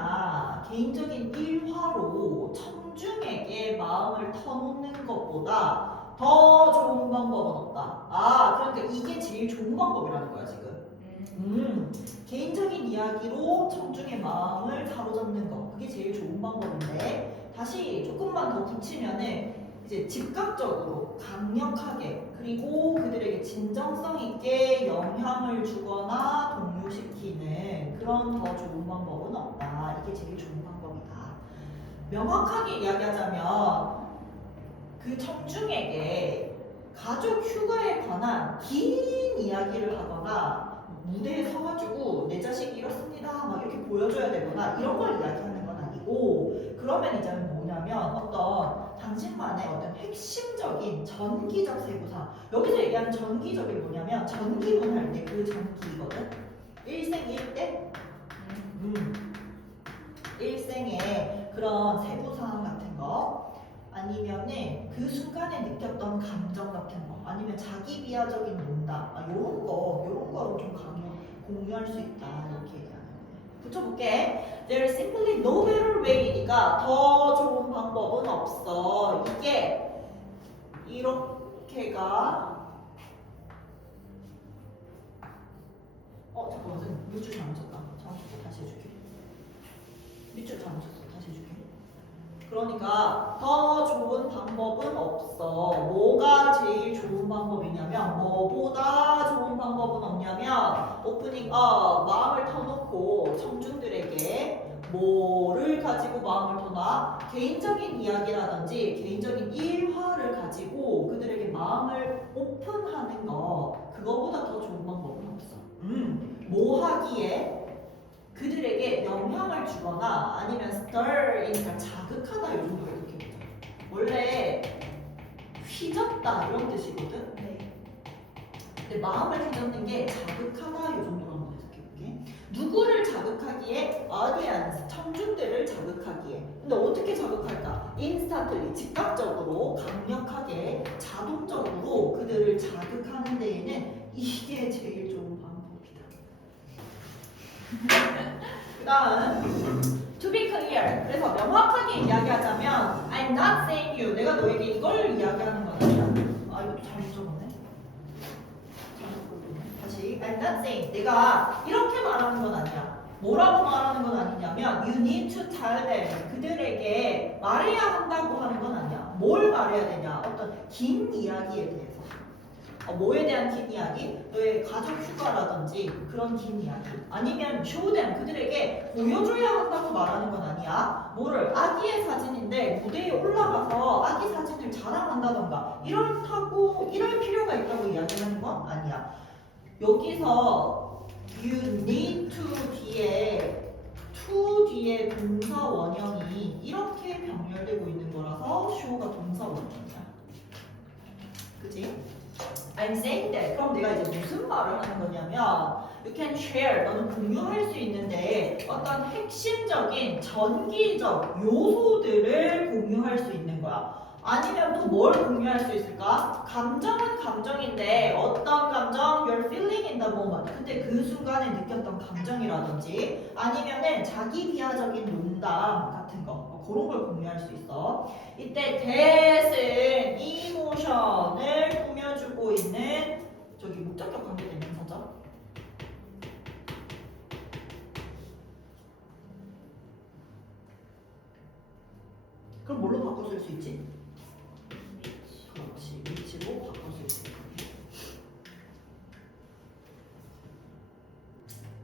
감정이나 개인적인 일화로 청중에게 마음을 터놓는 것보다 더 좋은 방법은 없다. 그러니까 이게 제일 좋은 방법이라는 거야 지금. 개인적인 이야기로 청중의 마음을 사로잡는 거, 그게 제일 좋은 방법인데, 다시 조금만 더 붙이면은 이제 즉각적으로 강력하게 그리고 그들에게 진정성 있게 영향을 주거나 동요시키는 그런 더 좋은 방법은 없다. 이게 제일 좋은 방법이다. 명확하게 이야기하자면 그 청중에게 가족 휴가에 관한 긴 이야기를 하거나 무대에 서가지고 내 자식이 이렇습니다 막 이렇게 보여줘야 되거나 이런 걸 이야기하는 건 아니고, 그러면 이제 뭐냐면 어떤 당신만의 어떤 핵심적인 전기적 세부사, 여기서 얘기하는 전기적이 뭐냐면 전기문할 때 그 전기거든. 일생일대 일생의 그런 세부사항 같은 거, 아니면은 그 순간에 느꼈던 감정 같은 거, 아니면 자기 비하적인 농담, 요런 거로 좀 공유할 수 있다 이렇게 얘기하는 거예요. 붙여볼게. There is simply no better way니까 더 좋은 방법은 없어. 이게 이렇게가 잠깐만, 밑줄 잘못 쳤다. 다시 해줄게. 밑줄 잘못 쳤어. 다시 해줄게. 그러니까 더 좋은 방법은 없어. 뭐가 제일 좋은 방법이냐면, 뭐보다 좋은 방법은 없냐면, 오프닝 마음을 터놓고 청중들에게 뭐를 가지고 마음을 터놔? 개인적인 이야기라든지 개인적인 일화를 가지고 그들에게 마음을 오픈하는 거, 그거보다 더 좋은 방법은 없어. 뭐 하기에? 그들에게 영향을 주거나 아니면 stir이니까 자극하다 이 정도로 이렇게 보자. 원래 휘젓다 이런 뜻이거든. 근데 마음을 휘젓는 게 자극하다 이 정도로 한번 해석해볼게. 누구를 자극하기에? audience, 청중들을 자극하기에. 근데 어떻게 자극할까? instantly, 즉각적으로, 강력하게, 자동적으로 그들을 자극하는 데에는 이게 제일 좋은 방법이다. 그 다음 to be clear, 그래서 명확하게 이야기하자면 I'm not saying you, 내가 너에게 이걸 이야기하는 건 아니야. 이거 잘못 적었네. 다시 I'm not saying, 내가 이렇게 말하는 건 아니야. 뭐라고 말하는 건 아니냐면 you need to tell them, 그들에게 말해야 한다고 하는 건 아니야. 뭘 말해야 되냐? 어떤 긴 이야기에 대해서. 뭐에 대한 긴 이야기? 너의 가족 휴가라든지 그런 긴 이야기, 아니면 show them, 그들에게 보여줘야 한다고 말하는 건 아니야. 뭐를? 아기의 사진인데 무대에 올라가서 아기 사진을 자랑한다던가 이럴 필요가 있다고 이야기하는 건 아니야. 여기서 you need to 뒤에 to 뒤에 동사 원형이 이렇게 병렬되고 있는 거라서 show가 동사 원형이야. 그치? I'm saying that. 그럼 내가 이제 무슨 말을 하는 거냐면 you can share, 너는 공유할 수 있는데 어떤 핵심적인 전기적 요소들을 공유할 수 있는 거야. 아니면 또 뭘 공유할 수 있을까? 감정은 감정인데 어떤 감정? You're feeling in the moment. 그때 그 순간에 느꼈던 감정이라든지, 아니면은 자기 비하적인 농담 같은 거, 그런 걸 공유할 수 있어. 이때 that은 이모션을 꾸며주고 있는 저기 목적격 관계된 명사죠. 그럼 뭘로 바꿔 쓸 수 있지? 그렇지, 위치로 바꿔 쓸 수 있어.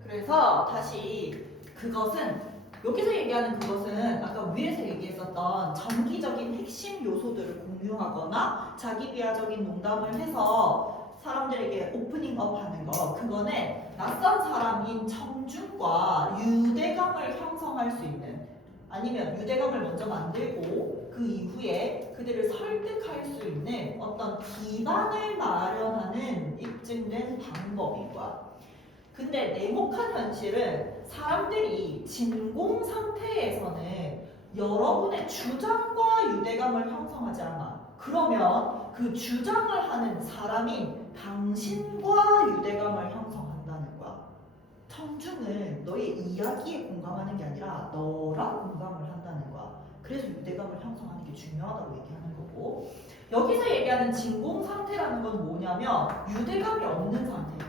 그래서 다시 그것은, 여기서 얘기하는 그것은 아까 위에서 얘기했었던 전기적인 핵심 요소들을 공유하거나 자기 비하적인 농담을 해서 사람들에게 오프닝업 하는 거, 그거는 낯선 사람인 청중과 유대감을 형성할 수 있는, 아니면 유대감을 먼저 만들고 그 이후에 그들을 설득할 수 있는 어떤 기반을 마련하는 입증된 방법인 거야. 근데 냉혹한 현실은 사람들이 진공 상태에서는 여러분의 주장과 유대감을 형성하지 않아. 그러면 그 주장을 하는 사람인 당신과 유대감을 형성한다는 거야. 청중은 너의 이야기에 공감하는 게 아니라 중요하다고 얘기하는 거고 여기서 얘기하는 진공 상태라는 건 뭐냐면 유대감이 없는 상태.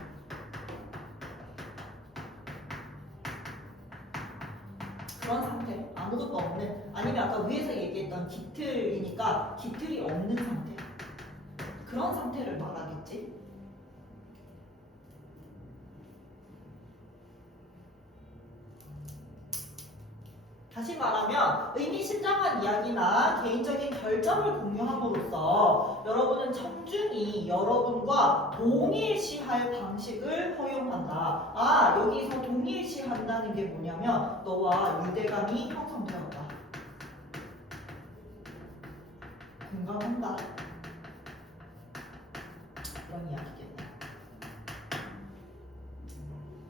그런 상태. 아무것도 없는 아니면 아까 위에서 얘기했던 깃틀이니까 깃틀이 없는 상태. 그런 상태를 말하겠지. 다시 말하면 의미심장한 이야기나 개인적인 결정을 공유함으로써 여러분은 청중이 여러분과 동일시할 방식을 허용한다. 아, 여기서 동일시한다는 게 뭐냐면 너와 유대감이 형성되었다. 공감한다. 그런 이야기겠네.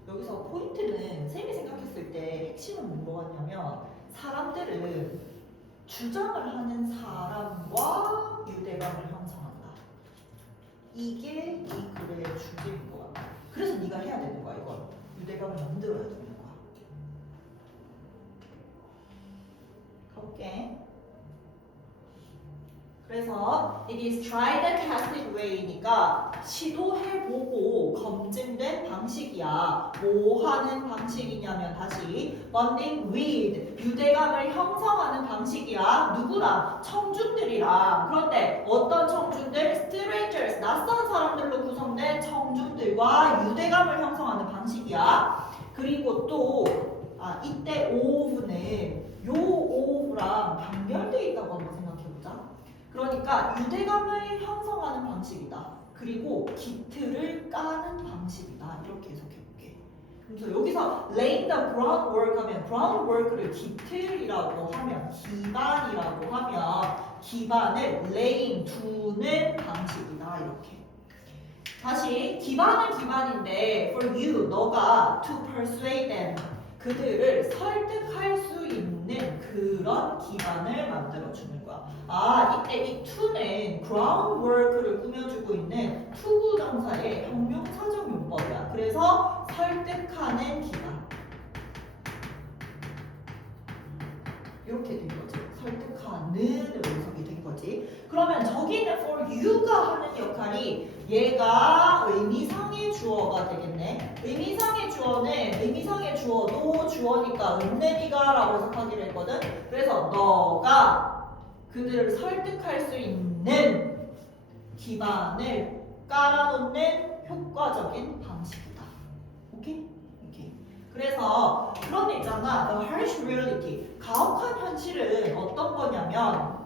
여기서 포인트는 쌤이 생각했을 때 핵심은 뭐가 같냐면 사람들은 주장을 하는 사람과 유대감을 형성한다. 이게 이 글의 주제인 것 같아. 그래서 네가 해야 되는 거야, 이걸. 유대감을 만들어야 되는 거야. 가볼게. 그래서 it is tried and tested way니까 시도해보고 검증된 방식이야. 뭐 하는 방식이냐면 다시 bonding with 유대감을 형성하는 방식이야. 누구랑? 청중들이랑. 그런데 어떤 청중들? strangers 낯선 사람들로 구성된 청중들과 유대감을 형성하는 방식이야. 그리고 또 이때 of는 요 of랑 연결되어 있다고 한번 생각해보자. 그러니까 유대감을 형성하는 방식이다. 그리고 깃틀을 까는 방식이다. 이렇게 해석해볼게. 그래서 여기서 laying the groundwork 하면 groundwork를 깃틀이라고 하면 기반이라고 하면 기반을 laying 두는 방식이다. 이렇게. 다시 기반은 기반인데 for you 너가 to persuade them 그들을 설득할 수 있는 그런 기반을 만들어주는 거야. 아, 이때 이 to는 groundwork를 꾸며주고 있는 투부정사의 형용사적 용법이야. 그래서 설득하는 기반. 이렇게 된 거지. 설득하는 의석이 된 거지. 그러면 저기는 for you가 하는 역할이 얘가 의미상의 주어가 되겠네. 의미상의 주어는 의미상의 주어도 주어니까 은내미가 라고 해석하기로 했거든. 그래서 너가 그들을 설득할 수 있는 기반을 깔아놓는 효과적인 방식이다. 오케이? 오케이. 그래서 그런 데 있잖아. The harsh reality. 가혹한 현실은 어떤 거냐면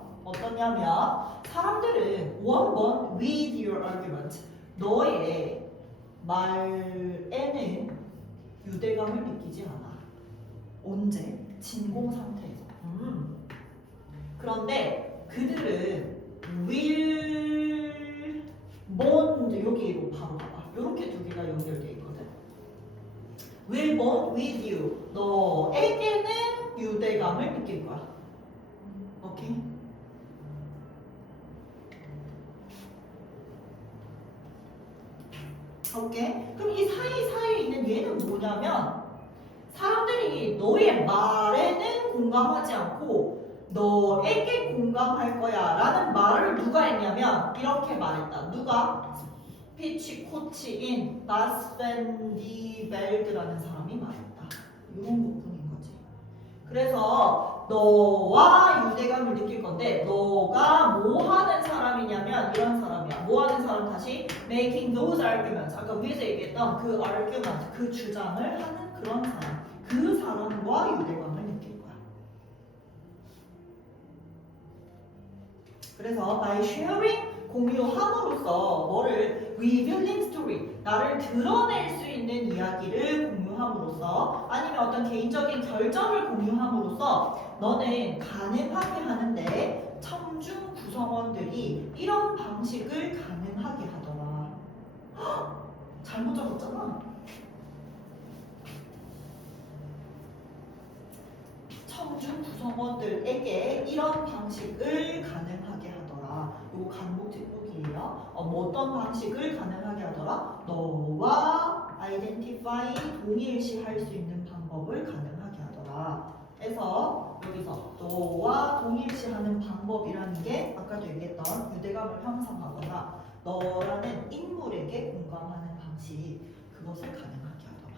사람들은 one with your argument. 너의 말에는 유대감을 느끼지 않아. 언제? 진공 상태에서. 그런데 그들은 will bond 여기로 바로 봐봐. 이렇게 두 개가 연결되어 있거든. will bond with you. 너에게는 유대감을 느낄 거야. 오케이? 오케이? 그럼 이 사이사이에 있는 얘는 뭐냐면 사람들이 너의 말에는 공감하지 않고 너에게 공감할 거야 라는 말을 누가 했냐면 이렇게 말했다. 누가? 스피치 코치인 나스펜디벨드라는 사람이 말했다. 이런 부분인 거지. 그래서 너와 유대감을 느낄 건데 너가 뭐 하는 사람이냐면 이런 사람이야. 뭐 하는 사람 다시? Making those arguments. 아까 위에서 얘기했던 그 argument, 그 주장을 하는 그런 사람. 그 사람과 유대감을 느낄 거야. 그래서 by sharing 공유함으로써 뭐를 revealing story 나를 드러낼 수 있는 이야기를 공유함으로써 아니면 어떤 개인적인 결정을 공유함으로써 너는 가능하게 하는데 청중 구성원들이 이런 방식을 가능하게 하더라. 헉! 잘못 적었잖아. 청중 구성원들에게 이런 방식을 가능하게 하더라. 이거 간목 뒷목이에요. 뭐 어떤 방식을 가능하게 하더라? 너와 identify 동일시할 수 있는 방법을 가능하게 하더라. 해서 여기서 너와 동일시하는 방법이라는 게 아까도 얘기했던 유대감을 형성하거나 너라는 인물에게 공감하는 방식, 그것을 가능하게 하더라.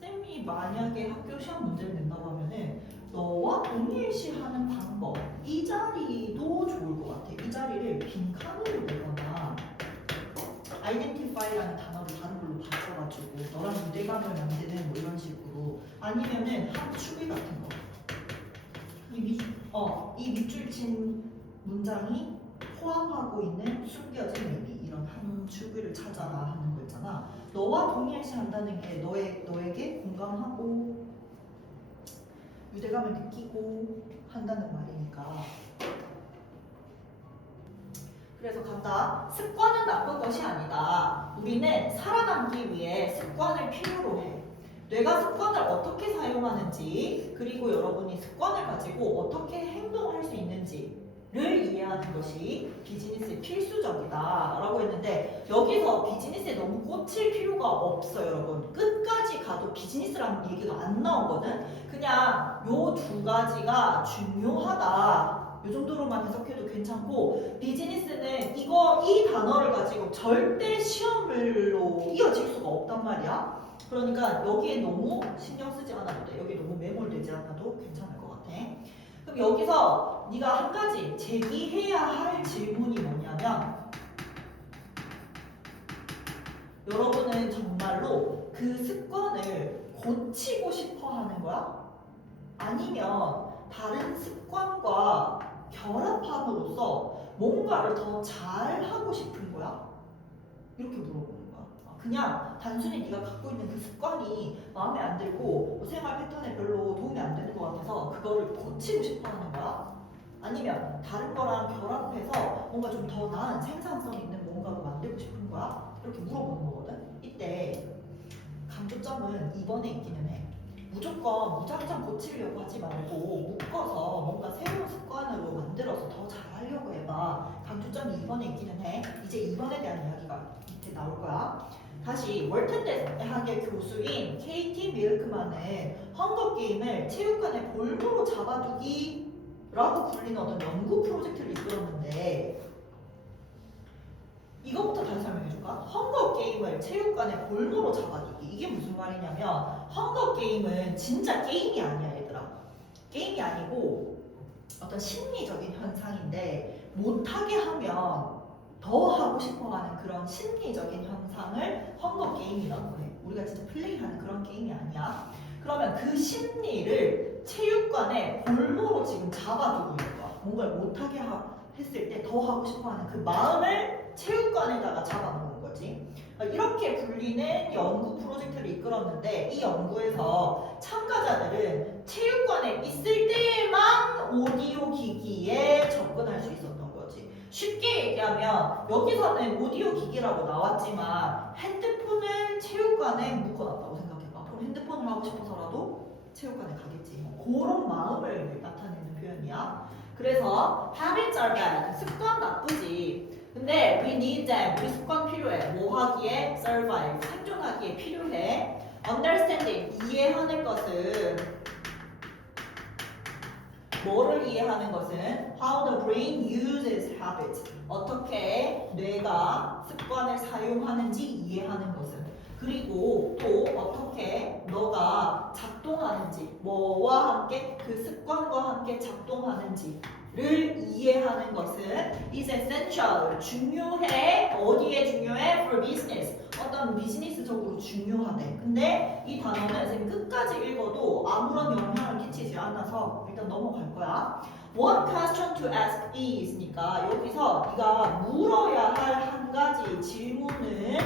쌤이 만약에 학교 시험 문제를 낸다고 하면은 너와 동일시하는 방법, 이 자리도 좋을 것 같아. 이 자리를 빈칸으로 내거나 identify라는 단어를 다른 걸로 바꿔가지고 너랑 유대감을 만드는 뭐 이런 식으로, 아니면은 함축의 같은 거. 이 밑줄 친 문장이 포함하고 있는 숨겨진 의미, 이런 함축을 찾아라 하는 거 있잖아. 너와 동일시한다는 게 너에게 공감하고 유대감을 느끼고 한다는 말이니까. 그래서 간다. 습관은 나쁜 것이 아니다. 우리는 살아남기 위해 습관을 필요로 해. 뇌가 습관을 어떻게 사용하는지, 그리고 여러분이 습관을 가지고 어떻게 행동할 수 있는지를 이해하는 것이 비즈니스에 필수적이다 라고 했는데, 여기서 비즈니스에 너무 꽂힐 필요가 없어요. 여러분 끝까지 가도 비즈니스라는 얘기가 안 나오거든. 그냥 요 두 가지가 중요하다, 이 정도로만 해석해도 괜찮고, 비즈니스는 이 단어를 가지고 절대 시험으로 이어질 수가 없단 말이야. 그러니까 여기에 너무 신경 쓰지 않아도 돼. 여기에 너무 매몰되지 않아도 괜찮을 것 같아. 그럼 여기서 네가 한 가지 제기해야 할 질문이 뭐냐면, 여러분은 정말로 그 습관을 고치고 싶어 하는 거야? 아니면 다른 습관과 결합함으로써 뭔가를 더 잘하고 싶은 거야? 이렇게 물어보는 거야. 그냥 단순히 네가 갖고 있는 그 습관이 마음에 안 들고 생활 패턴에 별로 도움이 안 되는 것 같아서 그거를 고치고 싶어 하는 거야? 아니면 다른 거랑 결합해서 뭔가 좀 더 나은 생산성 있는 뭔가를 만들고 싶은 거야? 이렇게 물어보는 거거든. 이때 강조점은 2번에 있기는 해. 무조건 무작정 고치려고 하지 말고 묶어서 뭔가 새로운 습관으로 만들어서 더 잘하려고 해봐. 강조점이 2번에 있기는 해. 이제 2번에 대한 이야기가 이렇게 나올 거야. 다시 월튼 대학의 교수인 KT 밀크만은 헝거게임을 체육관의 볼모로 잡아두기라고 불리는 어떤 연구 프로젝트를 이끌었는데, 이것부터 다시 설명해줄까? 헝거게임을 체육관의 볼모로 잡아두기, 이게 무슨 말이냐면, 헝거게임은 진짜 게임이 아니야 얘들아. 게임이 아니고 어떤 심리적인 현상인데, 못하게 하면 더 하고 싶어하는 그런 심리적인 현상을 헝거게임이라고 해. 우리가 진짜 플레이하는 그런 게임이 아니야. 그러면 그 심리를 체육관의 볼모로 지금 잡아두고 있는 거야. 뭔가를 못하게 했을 때 더 하고 싶어하는 그 마음을 체육관에다가 잡아놓은 거지. 이렇게 불리는 연구 프로젝트를 이끌었는데, 이 연구에서 참가자들은 체육관에 있을 때만 오디오 기기에 접근할 수 있었던 거지. 쉽게 얘기하면 여기서는 오디오 기기라고 나왔지만 핸드폰을 체육관에 묶어놨다고 생각해봐. 그럼 핸드폰을 하고 싶어서라도 체육관에 가겠지. 그런 마음을 나타내는 표현이야. 그래서 habits are bad. 습관 나쁘지. 근데 we need them. 우리 습관 필요해. 뭐 하기에? survive. 생존하기에 필요해. understanding. 이해하는 것은, 뭐를 이해하는 것은 how the brain uses habits. 어떻게 뇌가 습관을 사용하는지 이해하는 것은, 그리고 또 어떻게 너가 작동하는지, 뭐와 함께 그 습관과 함께 작동하는지를 이해하는 것은 is essential. 중요해. 어디에 중요해? For business. 어떤 비즈니스적으로 중요하대. 근데 이 단어는 선생님 끝까지 읽어도 아무런 영향을 끼치지 않아서 일단 넘어갈 거야. One question to ask is니까 여기서 네가 물어야 할 한 가지 질문을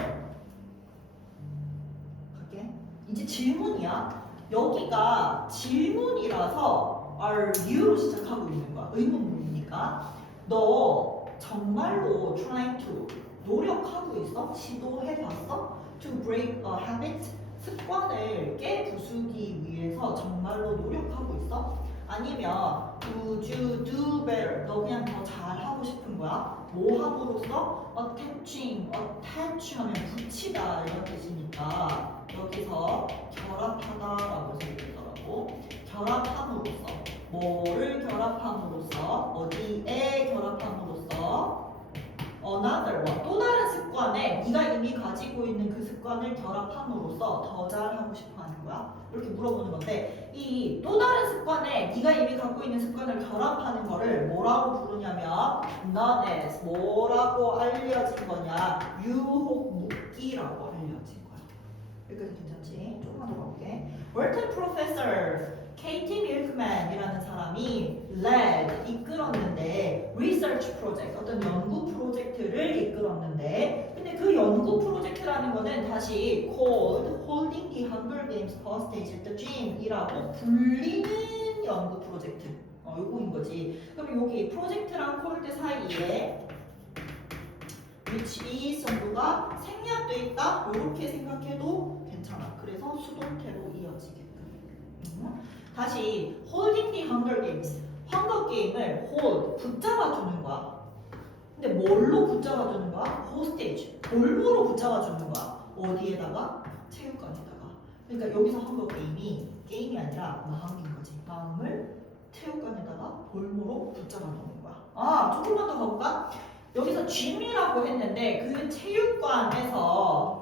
갈게. 이제 질문이야. 여기가 질문이라서 are you로 시작하고 있는 거야. 의문문이니까. 너 정말로 trying to 노력하고 있어? 시도해봤어? To break a habit? 습관을 깨부수기 위해서 정말로 노력하고 있어? 아니면 would you do better? 너 그냥 더 잘하고 싶은 거야? 뭐 함으로써? attach 하면 붙이다 이런 뜻이니까 여기서 결합하다라고 해서 얘기하더라고. 결합함으로써. 뭐를 결합함으로써 어디에 결합함으로써 another one 또 다른 습관에 네가 이미 가지고 있는 그 습관을 결합함으로써 더 잘하고 싶어 하는 거야. 이렇게 물어보는 건데 이 또 다른 습관에 네가 이미 갖고 있는 습관을 결합하는 거를 뭐라고 부르냐면 known as 뭐라고 알려진 거냐 유혹 묶기라고 알려진 거야. 여기까지 괜찮지? 조금만 더 가볼게. 월튼 프로페서 KT 밀크맨이라는 사람이 led 이끌었는데 research project 어떤 연구 프로젝트를 이끌었는데 근데 그 연구 프로젝트라는 거는 다시 called holding the Hunger Games hostage at the gym이라고 불리는 연구 프로젝트 요거인 거지. 그럼 여기 프로젝트랑 콜드 사이에 which is 정도가 생략돼 있다 이렇게 생각해도 괜찮아. 그래서 수동태로 이어지게끔. 다시 holding the Hunger Games 황거 게임을 hold 붙잡아주는 거야. 근데 뭘로 붙잡아주는 거야? hostage 볼모로 붙잡아주는 거야. 어디에다가? 체육관에다가. 그러니까 여기서 황거 게임이 아니라 마음인 거지. 마음을 체육관에다가 볼모로 붙잡아놓는 거야. 조금만 더 가볼까? 여기서 gym이라고 했는데 그 체육관에서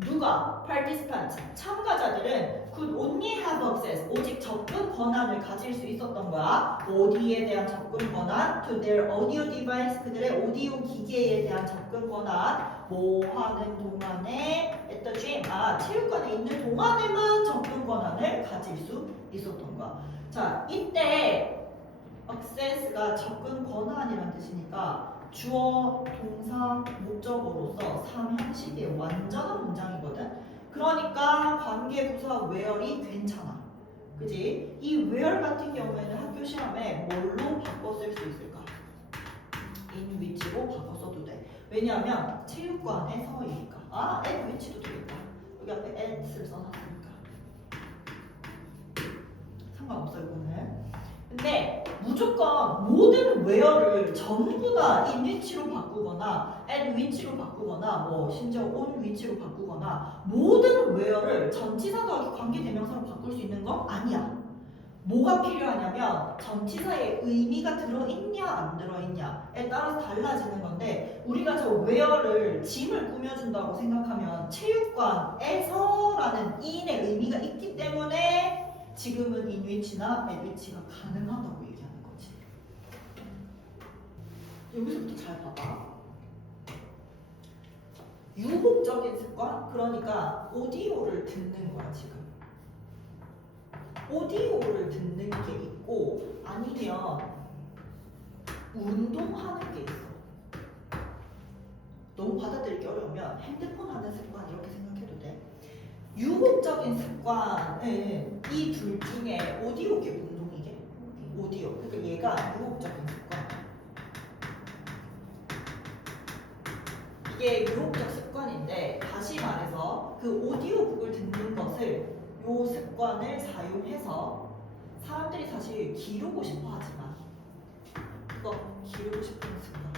누가 participant 참가자들은 could only have access 오직 접근 권한을 가질 수 있었던 거야. 어디에 대한 접근 권한? to their audio device 그들의 오디오 기계에 대한 접근 권한. 뭐 하는 동안에 at the gym 체육관에 있는 동안에만 접근 권한을 가질 수 있었던 거야. 자 이때 access가 접근 권한이라는 뜻이니까 주어, 동사, 목적어로서 삼형식의 완전한 문장이거든. 그러니까 관계 부사 where이 괜찮아. 그지? 이 where 같은 경우에는 학교 시험에 뭘로 바꿔 쓸 수 있을까? in which로 바꿔 써도 돼. 왜냐하면 체육관에 서이니까. at which도 되겠다. 여기 앞에 at을 써놨으니까. 상관없어 이거는. 근데 무조건 모든 where를 전부 다 in which로 바꾸거나 at which로 바꾸거나 뭐 심지어 on which로 바꾸거나 모든 where를 전치사 더하기 관계대명사로 바꿀 수 있는 건 아니야. 뭐가 필요하냐면 전치사의 의미가 들어있냐 안 들어있냐에 따라서 달라지는 건데 우리가 저 where를 짐을 꾸며준다고 생각하면 체육관에서라는 in의 의미가 있기 때문에 지금은 in which나 at which가 가능하다고 얘기하는 거지. 여기서부터 잘 봐봐. 유혹적인 습관? 그러니까 오디오를 듣는 거야 지금. 오디오를 듣는 게 있고 아니면 운동하는 게 있어. 너무 받아들이기 어려우면 핸드폰 하는 습관 이렇게 생각해도 돼. 유혹적인 습관은 이 둘 중에 오디오게 운동이게? 오디오. 그러니까 얘가 유혹적인 습관. 이게 유혹적 습관인데 다시 말해서 그 오디오북을 듣는 것을 요 습관을 사용해서 사람들이 사실 기르고 싶어 하지만 그거 기르고 싶은 습관.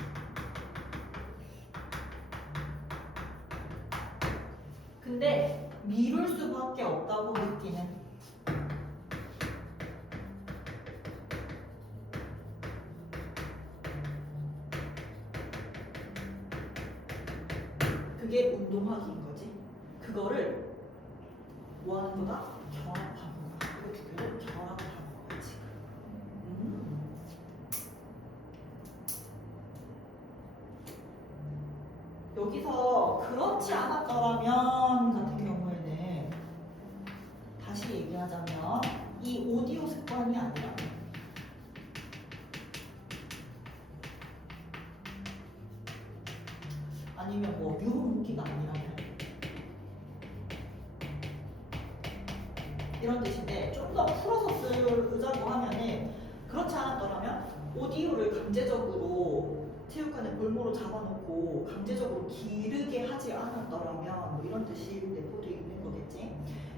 근데 미룰 수밖에 없다고 느끼는 그게 운동하기인 거지. 그거를 뭐 하는 거다? 결합하는 거야. 그 두 개를 결합하는 거야 지금. 여기서 그렇지 않았더라면 같은 경우에는 다시 얘기하자면 이 오디오 습관이 아니라 아니면 뭐 유혹무기가 아니라면 이런 뜻인데 좀 더 풀어서 쓰자고 하면은 그렇지 않았더라면 오디오를 강제적으로 체육관에 볼모로 잡아놓고 강제적으로 기르게 하지 않았더라면 뭐 이런 뜻이 내포되어 있는 거겠지.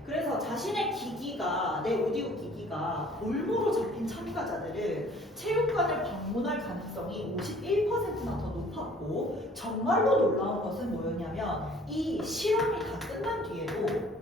그래서 자신의 기기가 내 오디오 기기가 볼모로 잡힌 참가자들을 체육관을 방문할 가능성이 51%나 더 높았고 정말로 놀라운 것은 뭐였냐면 이 실험이 다 끝난 뒤에도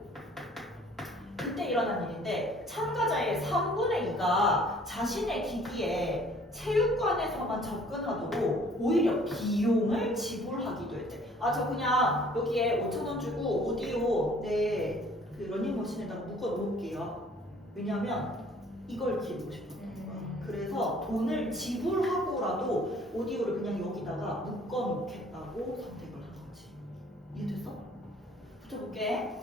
그 그때 일어난 일인데 참가자의 3분의 2가 자신의 기기에 체육관에서만 접근하도록 오히려 비용을 지불하기도 했대. 아, 저 그냥 여기에 5,000원 주고 오디오 내 그 러닝머신에다가 묶어 놓을게요. 왜냐면 이걸 기르고 싶었던 거야. 그래서 돈을 지불하고라도 오디오를 그냥 여기다가 묶어 놓겠다고 선택을 한 거지. 이해됐어? 붙여볼게.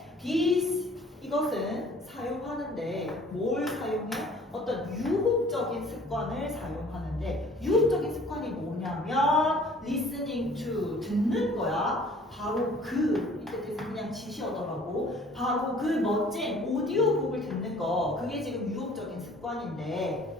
이것은 사용하는데 뭘 사용해? 어떤 유혹적인 습관을 사용하는데 유혹적인 습관이 뭐냐면 listening to 듣는 거야. 바로 이때 대해서 그냥 지시하더라고. 바로 그 멋진 오디오북을 듣는 거. 그게 지금 유혹적인 습관인데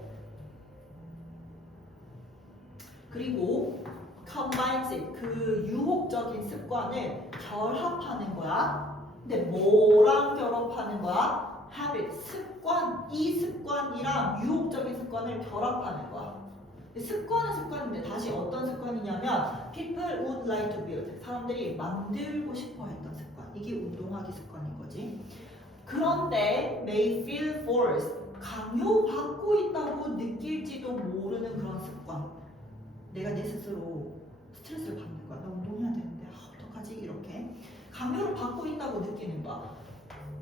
그리고 combines it, 그 유혹적인 습관을 결합하는 거야. 근데 뭐랑 결합하는 거야? habit, 습관. 이 습관이랑 유혹적인 습관을 결합하는 거야. 습관은 습관인데 다시 어떤 습관이냐면 people would like to build, 사람들이 만들고 싶어 했던 습관. 이게 운동하기 습관인 거지. 그런데 may feel forced, 강요받고 있다고 느낄지도 모르는 그런 습관. 내가 내 스스로 스트레스를 받는 거야. 나 운동해야 되는데 어떡하지? 이렇게 강요를 받고 있다고 느끼는 거야.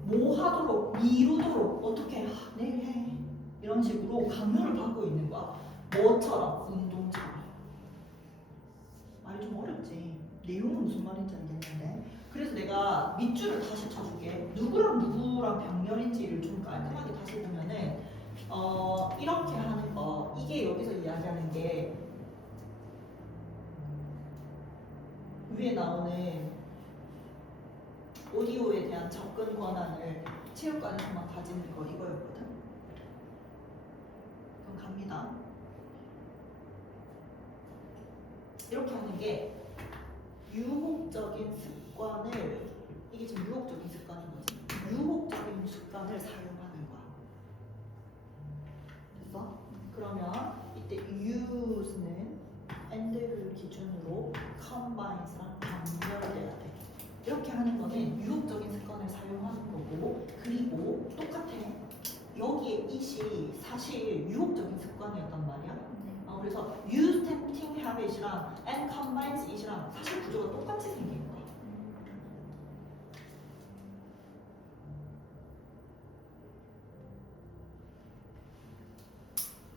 뭐 하도록 미루도록 어떻게 내일 해 이런 식으로 강요를 받고 있는 거야. 뭐처럼? 운동처럼. 말이 좀 어렵지. 내용은 무슨 말인지 알겠는데. 그래서 내가 밑줄을 다시 쳐줄게. 누구랑 누구랑 병렬인지를 좀 깔끔하게 다시 보면은 이렇게 하는 거. 이게 여기서 이야기하는 게 위에 나오는 오디오에 대한 접근 권한을 체육관에서만 가지는 거 이거였거든. 그럼 갑니다. 이렇게 하는 게 유혹적인 습관을, 이게 지금 유혹적인 습관인 거지. 유혹적인 습관을 사용하는 거야. 됐어? 그러면 이때 use는 and를 기준으로 combines랑 연결돼야 돼. 이렇게 하는 거는 유혹적인 습관을 사용하는 거고, 그리고 똑같아. 여기에 it이 사실 유혹적인 습관이었단 말이야. 그래서 use tempting habit이랑 and combines it이랑 사실 구조가 똑같이 생긴 거야.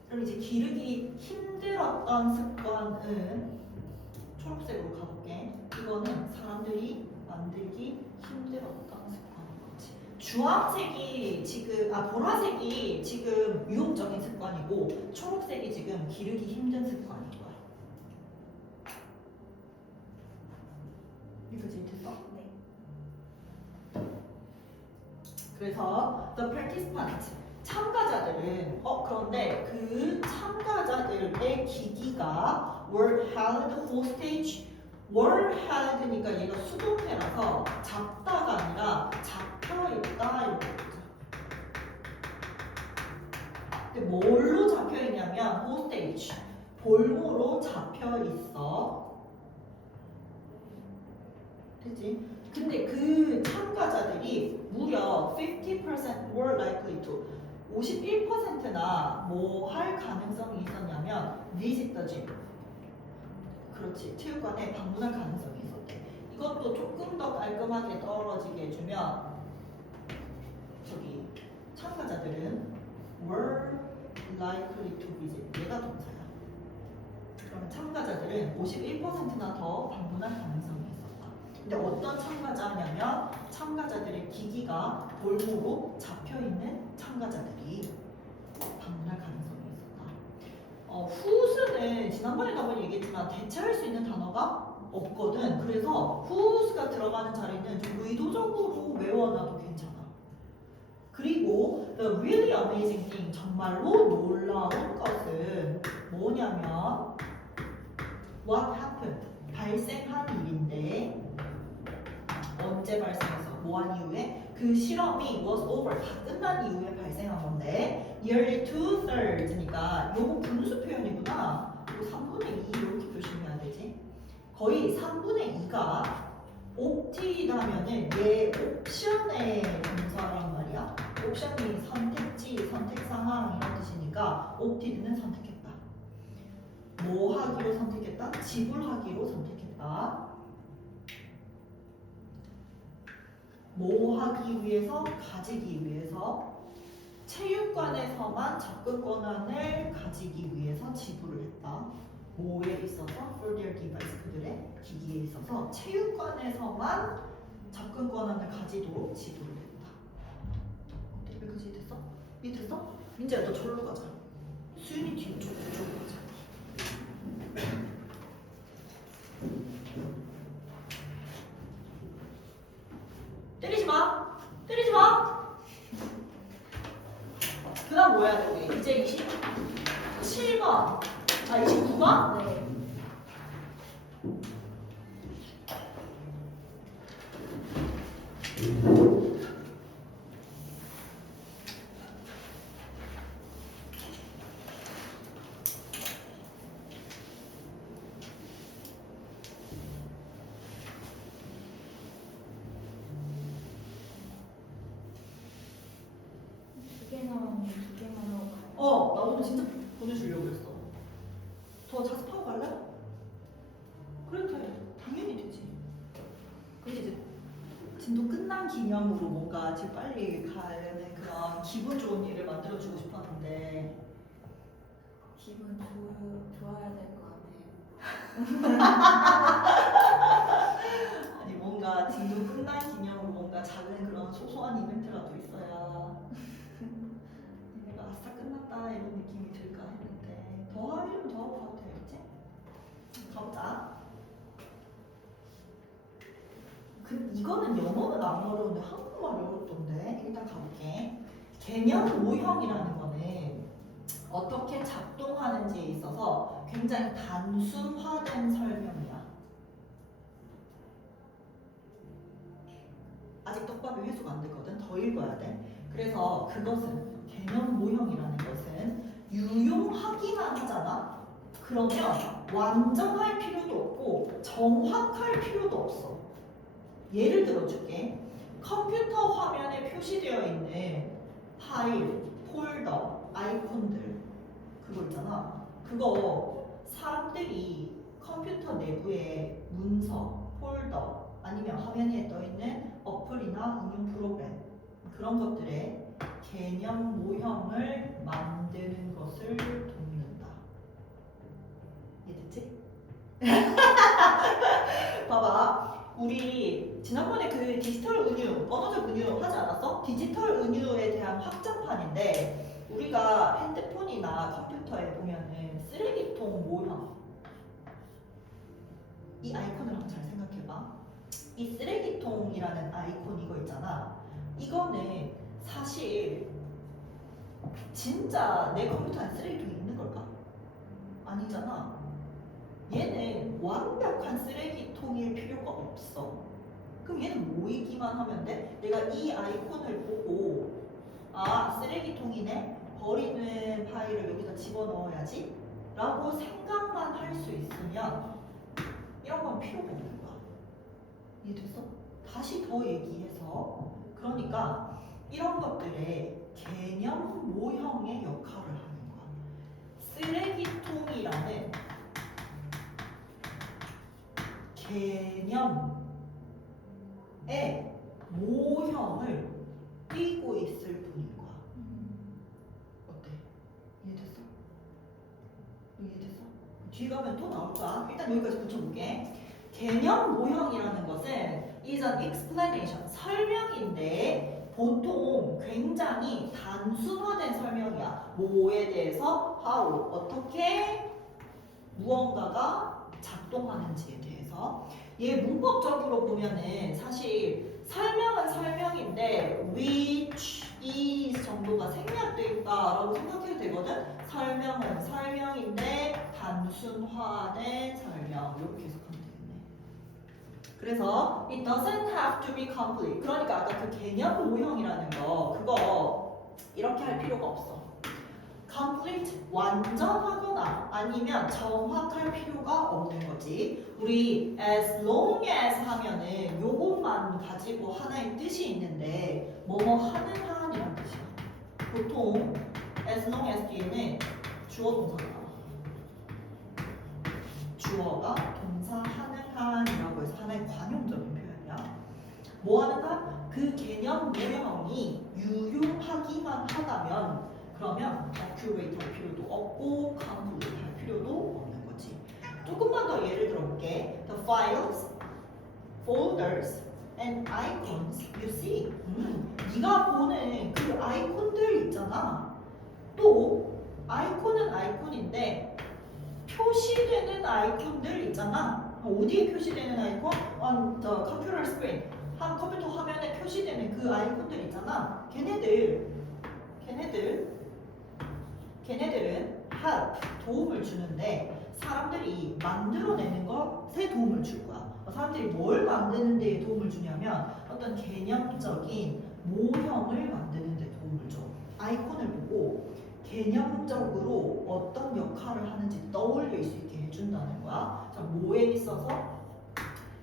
그럼 이제 기르기 힘들었던 습관은 초록색으로 가볼게. 이거는 사람들이 만들기 힘들었던 습관인 거지. 주황색이 지금 보라색이 지금 유혹적인 습관이고 초록색이 지금 기르기 힘든 습관인 거야. 여기까지 됐어? 네. 그래서 the participant, 참가자들은 그런데 그 참가자들의 기기가 were held hostage. were held니까 얘가 수동태라서 잡다가 아니라 잡혀있다 이렇게 되죠. 근데 뭘로 잡혀있냐면 hostage, 볼모로 잡혀있어. 됐지? 근데 그 참가자들이 무려 50% were likely to, 51%나 뭐 할 가능성이 있었냐면 visit the gym. 그렇지. 체육관에 방문할 가능성이 있었대. 이것도 조금 더 깔끔하게 떨어지게 해주면 저기 참가자들은 were likely to visit. 얘가 동사야. 그러면 참가자들은 51%나 더 방문할 가능성이 있었다. 근데 어떤 참가자냐면 참가자들의 기기가 볼모로 잡혀있는 참가자들이 방문할 가능성이 있었다. who's는 지난번에도 한번 얘기했지만 대체할 수 있는 단어가 없거든. 그래서 who's가 들어가는 자리는 좀 의도적으로 외워놔도 괜찮아. 그리고 the really amazing thing, 정말로 놀라운 것은 뭐냐면 what happened, 발생한 일인데 언제 발생해서 뭐한 이후에 그 실험이 was over, 다 끝난 이후에 발생한 건데 nearly 2/3니까 요거 분수 표현이구나. 이거 3분의 2 이렇게 표시해야 되지. 거의 3분의 2가 opted하면은 얘 옵션의 동사란 말이야. 옵션이 선택지, 선택 상황 이런 뜻이니까 opted는 선택했다. 뭐 하기로 선택했다? 지불하기로 선택했다. 뭐 하기 위해서? 가지기 위해서. 체육관에서만 접근 권한을 가지기 위해서 지불을 했다. 뭐에 있어서? for their device, 그들의 기기에 있어서 체육관에서만 접근 권한을 가지도록 지불을 했다. 여기까지 됐어? 이해됐어? 민재야 너 절로 가자. 수윤이 뒤로 절로 가자. 때리지 마! 때리지 마! 그 다음 뭐 해야 돼 우리? 이제 27번 아 29번? 네. 두 개만 하고 가요. 나 오늘 진짜 보내주려고 했어. 더 자습하고 갈래? 그래도 돼. 당연히 되지. 근데 이제 진도 끝난 기념으로 뭔가 지금 빨리 가는 그런 기분 좋은 일을 만들어주고 싶었는데 기분 좋아야 될 것 같아요. 아니 뭔가 진도 끝난 기념으로 뭔가 작은 그런 소소한 이벤트라도 있어야 내가 아싸 끝났다 이런 느낌이 들까 했는데 더 하려면 더 하고 가도 되겠지? 가보자. 이거는 영어는 안 어려운데 한국말 어렵던데 일단 가볼게. 개념 모형이라는 거는 어떻게 작동하는지에 있어서 굉장히 단순화된 설명이야. 아직 떡밥이 회수가 안 됐거든. 더 읽어야 돼. 그래서 그것은 개념 모형이라는 것은 유용하기만 하잖아. 그러면 완전할 필요도 없고 정확할 필요도 없어. 예를 들어줄게. 컴퓨터 화면에 표시되어 있는 파일, 폴더, 아이콘들 그거 있잖아. 그거 사람들이 컴퓨터 내부에 문서, 폴더 아니면 화면에 떠있는 어플이나 응용 프로그램 그런 것들의 개념 모형을 만드는 것을 돕는다. 이해됐지? 봐봐. 우리 지난번에 그 디지털 은유, 언어적 은유 하지 않았어? 디지털 은유에 대한 확장판인데 우리가 핸드폰이나 컴퓨터에 보면은 쓰레기통 모형 이 아이콘을 한번 잘 생각해봐. 이 쓰레기통이라는 아이콘 이거 있잖아. 이거는 사실 진짜 내 컴퓨터에 쓰레기통이 있는 걸까? 아니잖아. 얘는 완벽한 쓰레기통일 필요가 없어. 그럼 얘는 모이기만 하면 돼? 내가 이 아이콘을 보고 아 쓰레기통이네? 버리는 파일을 여기다 집어넣어야지 라고 생각만 할 수 있으면 이런 건 필요가 없는 거야. 이해됐어? 다시 더 얘기해서 그러니까 이런 것들의 개념 모형의 역할을 하는 거야. 쓰레기통이라는 개념의 모형을 띄고 있을 뿐인 거야. 어때? 이해됐어? 이해됐어? 뒤에 가면 또 나올 거야. 일단 여기까지 붙여볼게. 개념 모형이라는 것은 is an explanation, 설명인데 보통 굉장히 단순화된 설명이야. 뭐에 대해서, how, 어떻게 무언가가 작동하는지에 대해서. 얘 문법적으로 보면은 사실 설명은 설명인데 which is 정도가 생략돼 있다라고 생각해도 되거든. 설명은 설명인데 단순화된 설명 이렇게 해석하면 되겠네. 그래서 it doesn't have to be complete. 그러니까 아까 그 개념 모형이라는 거 그거 이렇게 할 필요가 없어. complete 완전하거나 아니면 정확할 필요가 없는 거지. 우리 as long as 하면은 요것만 가지고 하나의 뜻이 있는데 뭐뭐 하는 한 이란 뜻이야. 보통 as long as 뒤에는 주어 동사가 나와. 주어가 동사 하는 한이라고 해서 하나의 관용적인 표현이야. 뭐 하는 한? 그 개념 모형이 유효하기만 하다면 그러면 accurate 할 필요도 없고 conclude 할 필요도 없는 거지. 조금만 더 예를 들어볼게. The files, folders, and icons you see. 네가 보는 그 아이콘들 있잖아. 또 아이콘은 아이콘인데 표시되는 아이콘들 있잖아. 어디에 표시되는 아이콘? On the computer screen. 한 컴퓨터 화면에 표시되는 그 아이콘들 있잖아. 걔네들은 help, 도움을 주는데 사람들이 만들어내는 것에 도움을 줄 거야. 사람들이 뭘 만드는 데 도움을 주냐면 어떤 개념적인 모형을 만드는 데 도움을 줘. 아이콘을 보고 개념적으로 어떤 역할을 하는지 떠올릴 수 있게 해준다는 거야. 자, 뭐에 있어서?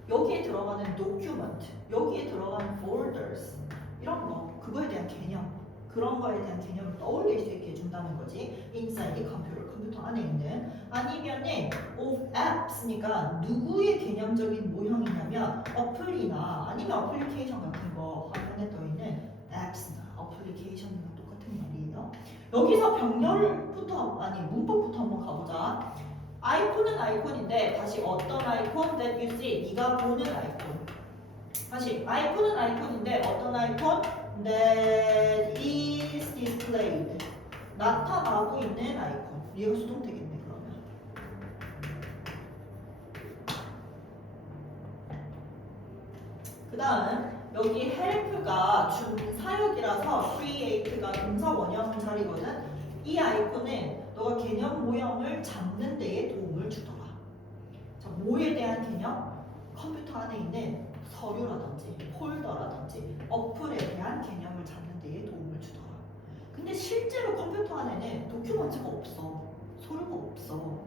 여기에 들어가는 document, 여기에 들어가는 folders 이런 거, 그거에 대한 개념, 그런 거에 대한 개념을 떠올릴 수 있게 해준다는 거지. inside 컴퓨터 안에 있는. 아니면은 of apps니까 누구의 개념적인 모형이냐면 어플이나 아니면 어플리케이션 같은 거 화면에 떠 있는 apps나 어플리케이션이랑 똑같은 말이에요. 여기서 병렬부터 아니 문법부터 한번 가보자. 아이콘은 아이콘인데 다시 어떤 아이콘? that you see, 네가 보는 아이콘. 다시 아이콘은 아이콘인데 어떤 아이콘? that is displayed, 나타나고 있는 아이콘. 얘가 수동태겠네 그러면. 그 다음 여기 help가 준사역이라서 create가 동사 원형 자리거든. 이 아이콘은 너가 개념 모형을 잡는 데에 도움을 주더라. 자, 뭐에 대한 개념? 컴퓨터 안에 있는 서류라든지 폴더라든지 어플에 대한 개념을 잡는 데에 도움을 주더라. 근데 실제로 컴퓨터 안에는 도큐먼트가 없어. 서류가 없어.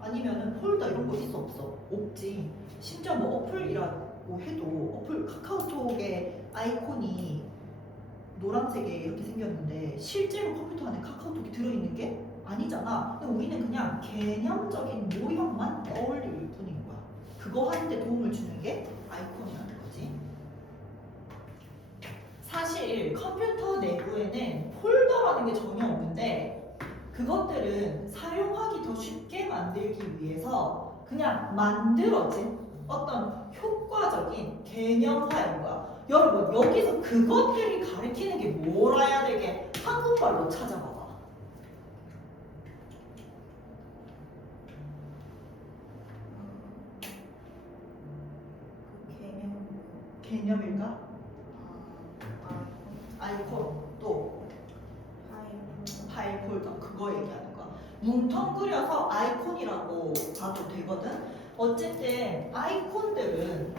아니면은 폴더 이런 거 있어 없어? 없지. 심지어 뭐 어플이라고 해도 어플 카카오톡의 아이콘이 노란색에 이렇게 생겼는데 실제로 컴퓨터 안에 카카오톡이 들어있는 게 아니잖아. 근데 우리는 그냥 개념적인 모형만 떠올릴 뿐인 거야. 그거 하는데 도움을 주는 게 아이콘이라는 거지. 사실 컴퓨터 내부에는 폴더라는 게 전혀 없는데 그것들은 사용하기 더 쉽게 만들기 위해서 그냥 만들어진 어떤 효과적인 개념화인 거야. 여러분 여기서 그것들이 가리키는 게 뭐라야 되게 한국말로 찾아봐봐. 개념일까? 아이콘 또 파일 폴더 그거 얘기하는 거야. 뭉텅그려서 아이콘이라고 봐도 되거든. 어쨌든 아이콘들은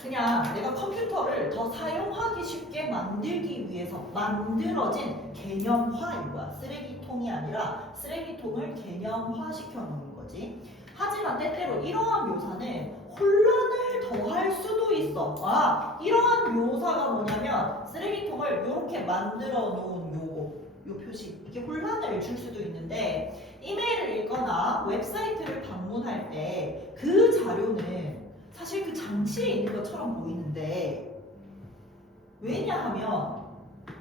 그냥 내가 컴퓨터를 더 사용하기 쉽게 만들기 위해서 만들어진 개념화인 거야. 쓰레기통이 아니라 쓰레기통을 개념화 시켜 놓은 거지. 하지만 때때로 이러한 묘사는 혼란을 더할 수도 있어. 아, 이러한 묘사가 뭐냐면 쓰레기통을 이렇게 만들어 놓은 요 표시, 이게 혼란을 줄 수도 있는데 이메일을 읽거나 웹사이트를 방문할 때 그 자료는 사실 그 장치에 있는 것처럼 보이는데 왜냐하면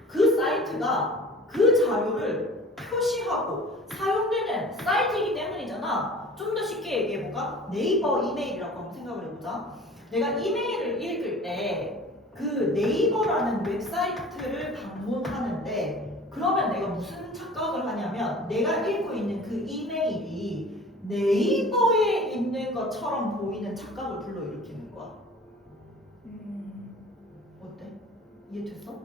그 사이트가 그 자료를 표시하고 사용되는 사이트이기 때문이잖아. 좀 더 쉽게 얘기해볼까? 네이버 이메일이라고 한번 생각을 해보자. 내가 이메일을 읽을 때 그 네이버라는 웹사이트를 방문하는데 그러면 내가 무슨 착각을 하냐면 내가 읽고 있는 그 이메일이 네이버에 있는 것처럼 보이는 착각을 불러일으키는 거야. 어때? 이해됐어?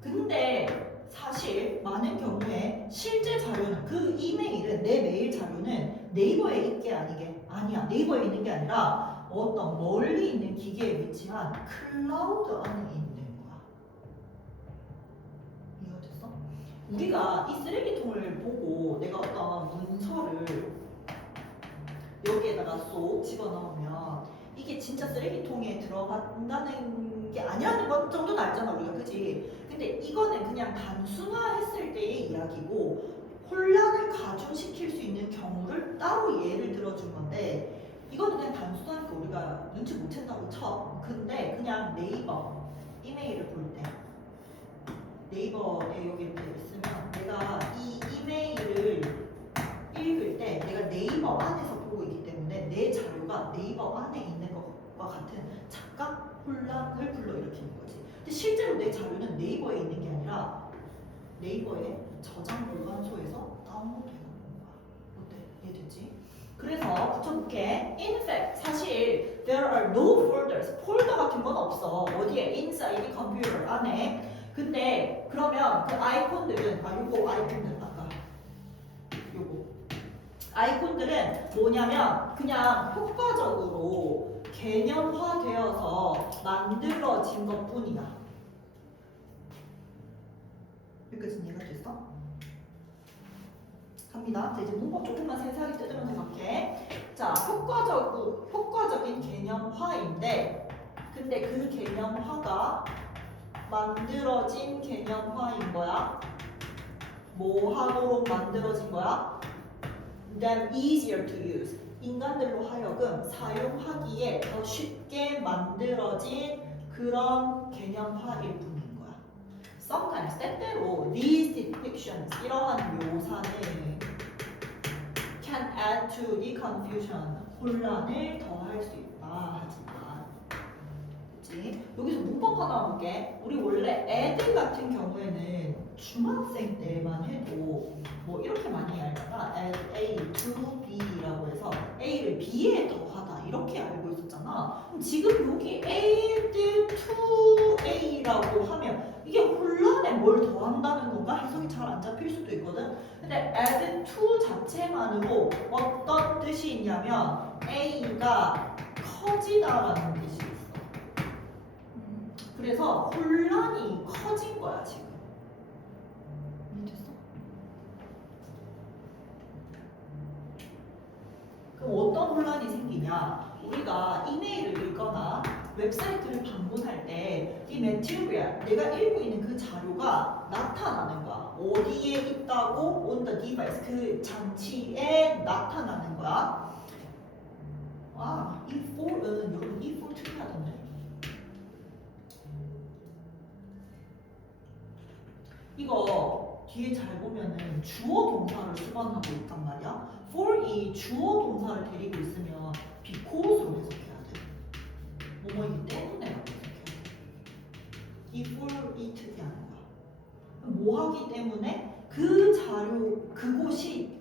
근데 사실 많은 경우에 실제 자료는 그 이메일은 내 메일 자료는 네이버에 있는 게 아니야. 네이버에 있는 게 아니라 어떤 멀리 있는 기계에 위치한 클라우드 안에 있는 거야. 이해됐어? 우리가 이 쓰레기통을 보고 내가 어떤 문서를 여기에다가 쏙 집어넣으면 이게 진짜 쓰레기통에 들어간다는 게 아니라는 것 정도는 알잖아 우리가, 그지? 근데 이거는 그냥 단순화했을 때의 이야기고 혼란을 가중시킬 수 있는 경우를 따로 예를 들어준 건데 이거는 그냥 단순하니까 우리가 눈치 못 챈다고 쳐. 근데 그냥 네이버 이메일을 볼 때 네이버에 여기 이렇게 있으면 내가 이 이메일을 읽을 때 내가 네이버 안에서 보고 있기 때문에 내 자료가 네이버 안에 있는 것과 같은 착각, 혼란을 불러일으키는 거지. 근데 실제로 내 자료는 네이버에 있는 게 아니라 네이버의 저장 보관소에서 다운로드해 놓은 거야. 어때? 이해되지? 그래서 붙여볼게. In fact, 사실 there are no folders. 폴더 같은 건 없어. 어디에? inside 컴퓨터 안에. 근데 그러면 그 아이콘들은 요거 아이콘들 아까 요거 아이콘들은 뭐냐면 그냥 효과적으로 개념화되어서 만들어진 것뿐이야. 여기까지 이해가 됐어? 갑니다. 자, 이제 문법 조금만 세세하게 뜯으면서 갈게. 자, 효과적인 개념화인데, 근데 그 개념화가 만들어진 개념화인 거야. 뭐 하도록 만들어진 거야? Then easier to use. 인간들로 하여금 사용하기에 더 쉽게 만들어진 그런 개념화일 뿐인 거야. Sometimes 때때로 these depictions 이러한 묘사는 can add to the confusion 혼란을 더할 수 있다 하지만 그치? 여기서 문법 하나 볼게. 우리 원래 애들 같은 경우에는 중학생 때만 해도 뭐 이렇게 많이 알다가 add A to B라고 해서 A를 B에 더하다 이렇게 알고 있었잖아. 그럼 지금 여기 add to A라고 하면 이게 혼란에 뭘 더한다는 건가? 해석이 잘 안 잡힐 수도 있거든. 근데 add to 자체만으로 어떤 뜻이 있냐면 A가 커지다라는 뜻이 있어. 그래서 혼란이 커진 거야 지금. 이해됐어? 그럼 어떤 혼란이 생기냐? 우리가 이메일을 읽거나 웹사이트를 방문할 때 이 매티리얼, 내가 읽고 있는 그 자료가 나타나는 거야. 어디에 있다고? on the device, 그 장치에 나타나는 거야. 이 for은 여러분 이 for 특이하던데. 이거 뒤에 잘 보면은 주어 동사를 수반하고 있단 말이야. for이 주어 동사를 데리고 있으면 because로 해석해야 돼. 뭐뭐이기 때문에 라고 해석해야 돼. 이 for이 특이한 거야. 뭐 하기 때문에 그 자료 그곳이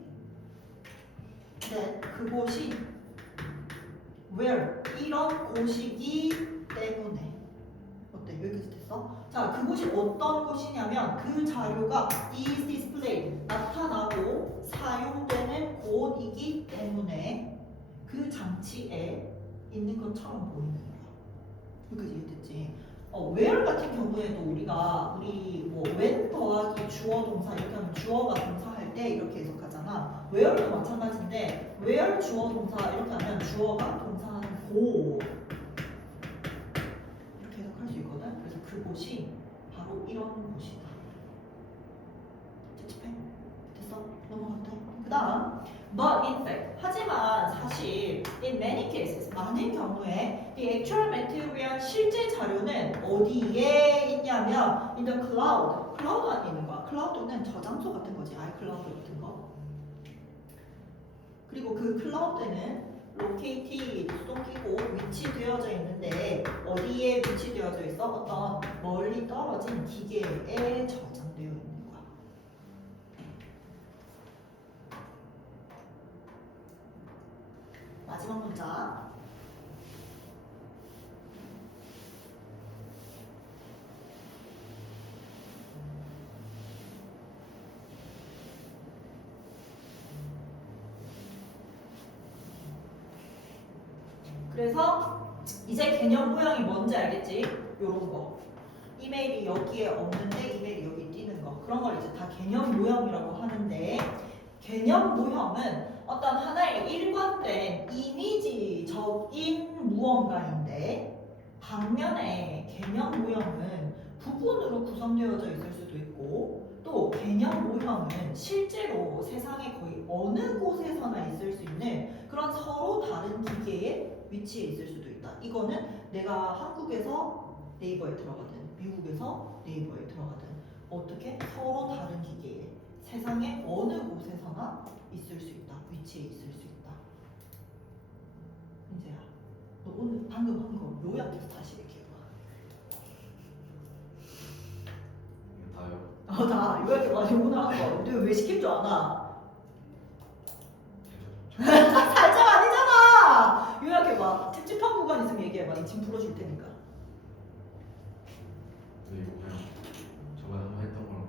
where 이런 곳이기 때문에 어때? 여기까지 됐어? 자, 그곳이 어떤 곳이냐면 그 자료가 is displayed 나타나고 사용되는 곳이기 때문에 그 장치에 있는 것처럼 보이는 거야. 여기까지 이해됐지? where 같은 경우에도 우리 뭐 when 더하기 주어 동사 이렇게 하면 주어가 동사할 때 이렇게 해석하잖아. where도 마찬가지인데 where 주어 동사 이렇게 하면 주어가 동사하는 곳 이렇게 해석할 수 있거든. 그래서 그곳이 바로 이런 곳이다. 채집해? 됐어? 넘어갔다. 그 다음 But in fact, 하지만 사실 in many cases, 많은 경우에 the actual material, 실제 자료는 어디에 있냐면 in the cloud, 클라우드 안에 있는 거야. 클라우드는 저장소 같은 거지, 아이클라우드 같은 거. 그리고 그 클라우드는 located, 수동키고 위치되어져 있는데 어디에 위치되어져 있어? 어떤 멀리 떨어진 기계에 저장되어 있는 거야. 마지막 문장. 그래서 이제 개념 모양이 뭔지 알겠지? 요런 거. 이메일이 여기에 없는데 이메일이 여기 띄는 거. 그런 걸 이제 다 개념 모형이라고 하는데 개념 모형은 어떤 하나의 일관된 이미지적인 무언가인데 반면에 개념 모형은 부분으로 구성되어져 있을 수도 있고 또 개념 모형은 실제로 세상의 거의 어느 곳에서나 있을 수 있는 그런 서로 다른 기계의 위치에 있을 수도 있다. 이거는 내가 한국에서 네이버에 들어가든 미국에서 네이버에 들어가든 어떻게 서로 다른 기계에 세상의 어느 곳에서나 있을 수 있다. 위치에 있을 수 있다. 민재야, 너 오늘 방금 한 거 요약해서 다시 얘기해봐. 이거 다요? 다 요약해봐. 오늘 한 거. 너 왜 시킬 줄 아나? 살짝 아니잖아. 요약해봐. 찝찝한 구간 있으면 얘기해봐. 이 지금 풀어줄 테니까. 근데 이거 그냥 저번에 한번 했던 거랑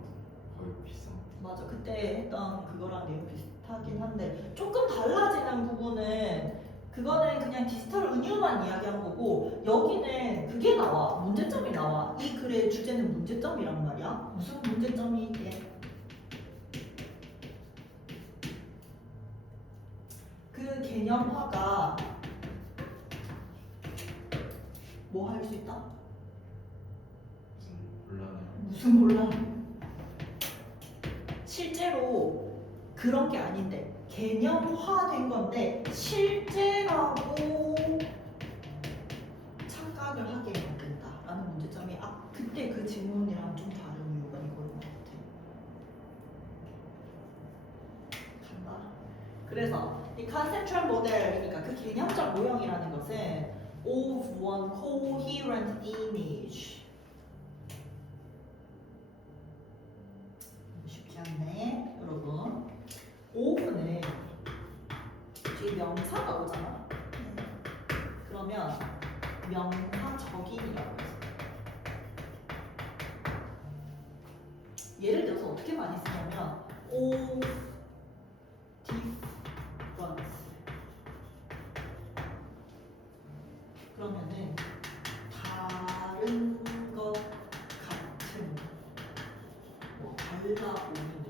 거의 비슷한 거. 맞아. 그때 했던 그거랑 내용 비슷하긴 한데 조금 달라지는 부분은 그거는 그냥 디지털 은유만 이야기한 거고 여기는 그게 나와. 문제점이 나와. 이 글의 주제는 문제점이란 말이야. 무슨 문제점이 있게? 그 개념화가 뭐 할 수 있다? 무슨 곤란해요. 무슨 곤란? 실제로 그런 게 아닌데 개념화된 건데 실제라고 착각을 하게 만든다라는 문제점이 그때 그 질문이랑 좀 다른 이유가 이거인 것 같아. 간다. 그래서 이 컨셉츄얼 모델이니까 그 개념적 모형이라는 것은 of one coherent image. 쉽지 않네, 여러분. of는 뒤에 명사가 오잖아. 그러면 명사 적임이라고 해서 예를 들어서 어떻게 많이 쓰냐면 of difference 그러면은 다른 것 같은 뭐 달라 보이는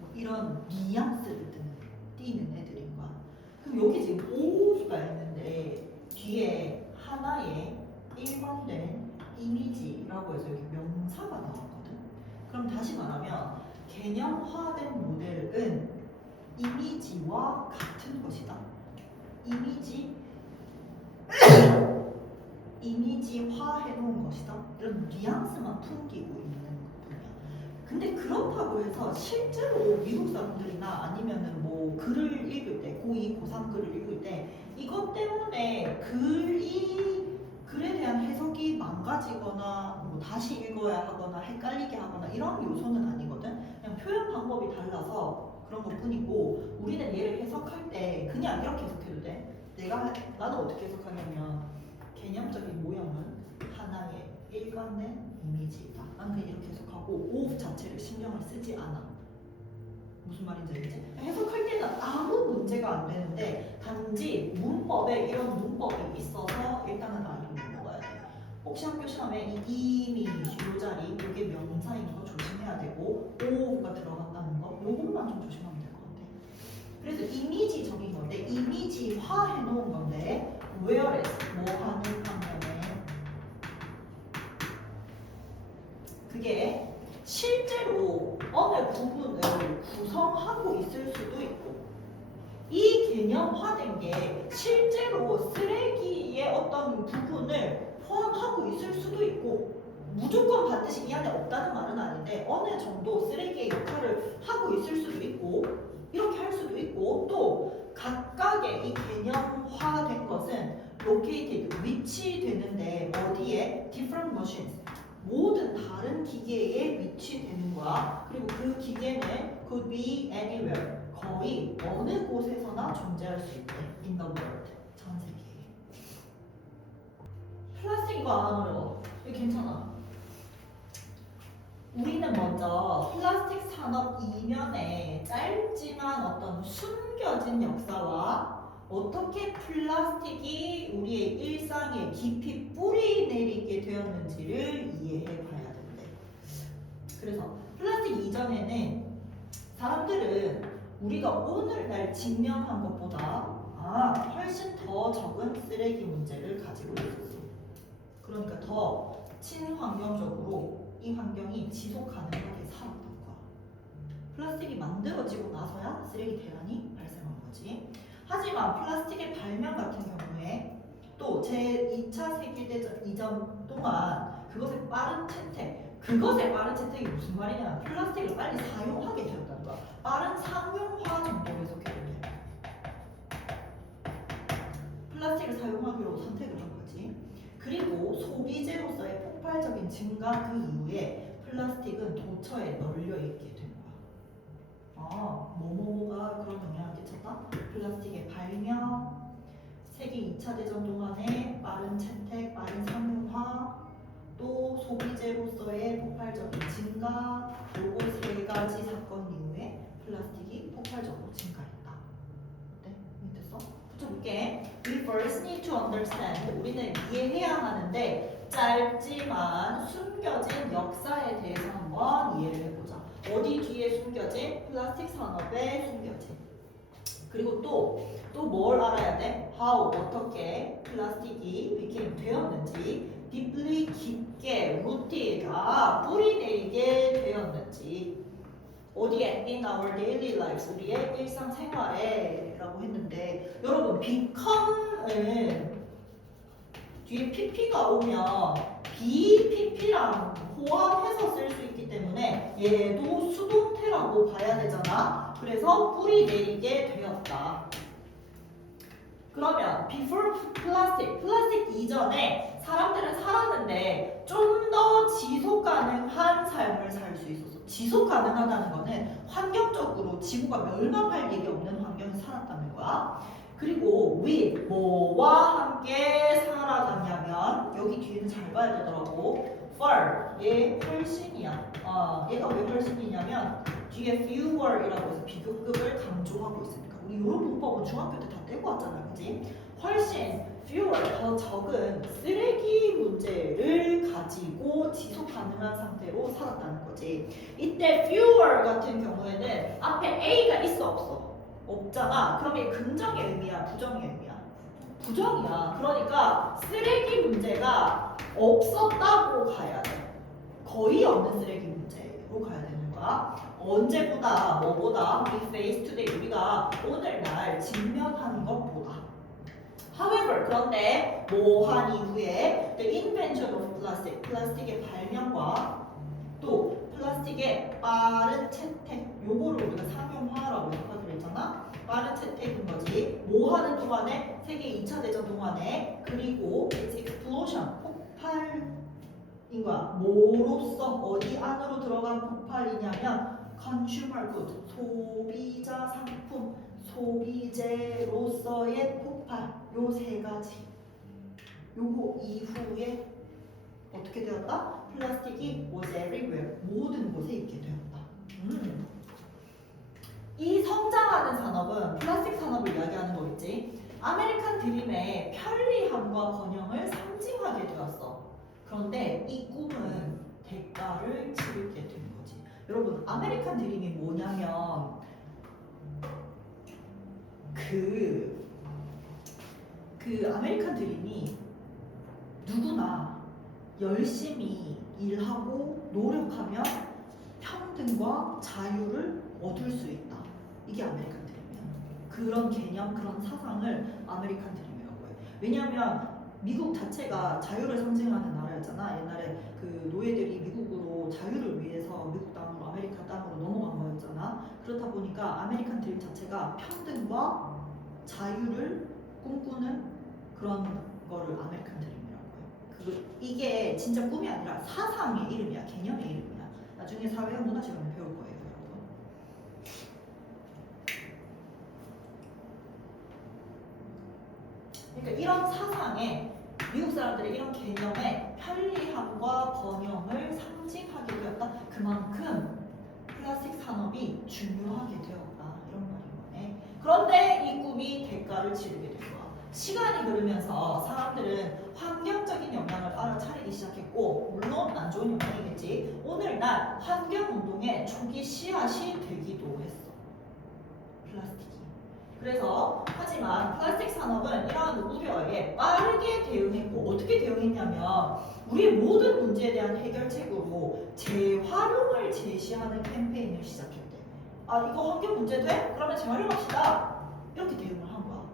뭐 이런 뉘앙스를 띠는 애들인 거야. 그럼 여기 지금 of가 있는데 뒤에 하나의 일관된 이미지라고 해서 여기 명사가 나왔거든. 그럼 다시 말하면 개념화된 모델은 이미지와 같은 것이다. 이미지화해 놓은 것이다. 이런 뉘앙스만 풍기고 있는 거군요. 근데 그렇다고 해서 실제로 미국 사람들이나 아니면은 뭐 글을 읽을 때 고2, 고3 글을 읽을 때 이것 때문에 글에 대한 해석이 망가지거나 뭐 다시 읽어야 하거나 헷갈리게 하거나 이런 요소는 아니거든. 그냥 표현 방법이 달라서 그런 것 뿐이고 우리는 얘를 해석할 때 그냥 이렇게 해석해도 돼. 나는 어떻게 해석하냐면 개념적인 모형은 하나의 일관된 이미지다. 나는 그냥 이렇게 해석하고 of 자체를 신경을 쓰지 않아. 무슨 말인지 알겠지? 해석할 때는 아무 문제가 안 되는데 단지 문법에 이런 문법이 있어서 일단은 알고 넘어가야 돼. 혹시 학교 시험에 이 이미지 요 자리 이게 명사인 거 조심해야 되고 of가 들어갔다는 거 요것만 좀 조심하면 될 것 같아. 그래서 이미지적인 건데 이미지화 해놓은 건데 whereas 뭐 하는 방면에 그게 실제로 어느 부분을 구성하고 있을 수도 있고 이 개념화된 게 실제로 쓰레기의 어떤 부분을 포함하고 있을 수도 있고 무조건 반드시 이 안에 없다는 말은 아닌데 어느 정도 쓰레기의 역할을 하고 있을 수도 있고 이렇게 할 수도 있고 또 각각의 이 개념화된 것은 located, 위치되는데 어디에? different machines 모든 다른 기계에 위치되는 거야. 그리고 그 기계는 could be anywhere 거의 어느 곳에서나 존재할 수 있대. in the world 전 세계에. 플라스틱 이거 안 어려워. 이거 괜찮아. 우리는 먼저 플라스틱 산업 이면에 짧지만 어떤 숨겨진 역사와 어떻게 플라스틱이 우리의 일상에 깊이 뿌리 내리게 되었는지를 이해해 봐야 된대. 그래서 플라스틱 이전에는 사람들은 우리가 오늘날 직면한 것보다 훨씬 더 적은 쓰레기 문제를 가지고 있었어. 그러니까 더 친환경적으로 이 환경이 지속 가능하게 살았던 거야. 플라스틱이 만들어지고 나서야 쓰레기 대란이 발생한 거지. 하지만 플라스틱의 발명 같은 경우에 또 제2차 세계대전 이전 동안 그것의 빠른 채택이 무슨 말이냐? 플라스틱을 빨리 사용하게 되었다는 거야. 빠른 상용화 정도로 해석해도 돼. 플라스틱을 사용하기로 선택을 한 거지. 그리고 소비재로서의 폭발적인 증가 그 이후에 플라스틱은 도처에 널려 있게 된 거야. 뭐뭐가 그런 영향을 끼쳤다? 플라스틱의 발명, 세계 2차 대전 동안의 빠른 채택, 빠른 상용화, 또 소비재로서의 폭발적인 증가, 요거 세 가지 사건 이후에 플라스틱이 폭발적으로 증가했다. 어때? 이해됐어? 붙여볼게. We first need to understand. 우리는 이해해야 하는데 짧지만 숨겨진 역사에 대해서 한번 이해를 해보자. 어디 뒤에 숨겨진? 플라스틱 산업에 숨겨진. 그리고 또 뭘 알아야 돼? How, 어떻게 플라스틱이 became 되었는지, deeply 깊게, rooted가 뿌리 내리게 되었는지. 어디에? In our daily lives, 우리의 일상생활에 라고 했는데 여러분 become은 뒤에 pp가 오면 bpp랑 호환해서 쓸 수 있기 때문에 얘도 수동태라고 봐야 되잖아. 그래서 뿌리 내리게 되었다. 그러면 before 플라스틱 이전에 사람들은 살았는데 좀 더 지속 가능한 삶을 살 수 있었어. 지속 가능하다는 거는 환경적으로 지구가 멸망할 일이 없는 환경에서 살았다는 거야. 그리고 with 뭐와 함께 살아가냐면 여기 뒤에는 잘 봐야 되더라고. far 얘 훨씬이야. 얘가 왜 훨씬이냐면 뒤에 fewer이라고 해서 비교급을 강조하고 있으니까. 우리 이런 문법은 중학교 때 다 떼고 왔잖아, 그지? 훨씬 fewer 더 적은 쓰레기 문제를 가지고 지속 가능한 상태로 살았다는 거지. 이때 fewer 같은 경우에는 앞에 a가 있어 없어? 없잖아. 그럼 이게 긍정의 의미야, 부정의 의미야? 부정이야. 그러니까 쓰레기 문제가 없었다고 가야 돼. 거의 없는 쓰레기 문제로 가야 되는 거야. 언제보다 뭐보다 we face today 우리가 오늘날 직면하는 것보다. However 그런데 뭐 한 이후에 the invention of plastic 플라스틱의 발명과 또 플라스틱의 빠른 채택 요거를 우리가 상용화라고 하기로 했잖아. 빠른 채택인 거지. 뭐 하는 동안에 세계 2차 대전 동안에 그리고 its explosion 폭발인 거야. 뭐로써 어디 안으로 들어간 폭발이냐면 consumer good 소비자 상품 소비재로서의 폭발 요 세 가지 요거 이후에 어떻게 되었다? 플라스틱이 was everywhere 모든 곳에 있게 되었다. 이 성장하는 산업은 플라스틱 산업을 이야기하는 거겠지. 아메리칸 드림의 편리함과 번영을 상징하게 되었어. 그런데 이 꿈은 대가를 치르게 된 거지. 여러분 아메리칸 드림이 뭐냐면 그 아메리칸 드림이 누구나 열심히 일하고 노력하면 평등과 자유를 얻을 수 있다. 이게 아메리칸 드림이야. 그런 개념, 그런 사상을 아메리칸 드림이라고 해. 왜냐하면 미국 자체가 자유를 상징하는 나라였잖아. 옛날에 그 노예들이 미국으로 자유를 위해서 미국 땅으로 아메리카 땅으로 넘어간 거였잖아. 그렇다 보니까 아메리칸 드림 자체가 평등과 자유를 꿈꾸는 그런 거를 아메리칸 드림이라고 해. 이게 진짜 꿈이 아니라 사상의 이름이야. 개념의 이름이야. 나중에 사회학 문화 시간에 배울 거예요, 여러분. 그러니까 이런 사상에 미국 사람들의 이런 개념의 편리함과 번영을 상징하게 되었다. 그만큼 플라스틱 산업이 중요하게 되었다. 이런 말인 거네. 그런데 이 꿈이 대가를 치르게 된 거야. 시간이 흐르면서 사람들은 환경적인 영향을 알아차리기 시작했고 물론 안 좋은 영향이겠지. 오늘날 환경운동의 초기 씨앗이 되기도 했어. 플라스틱이. 그래서 하지만 플라스틱 산업은 이러한 우려에 빠르게 대응했고 어떻게 대응했냐면 우리의 모든 문제에 대한 해결책으로 재활용을 제시하는 캠페인을 시작했대. 아 이거 환경 문제 돼? 그러면 재활용합시다. 이렇게 대응을 한 거야.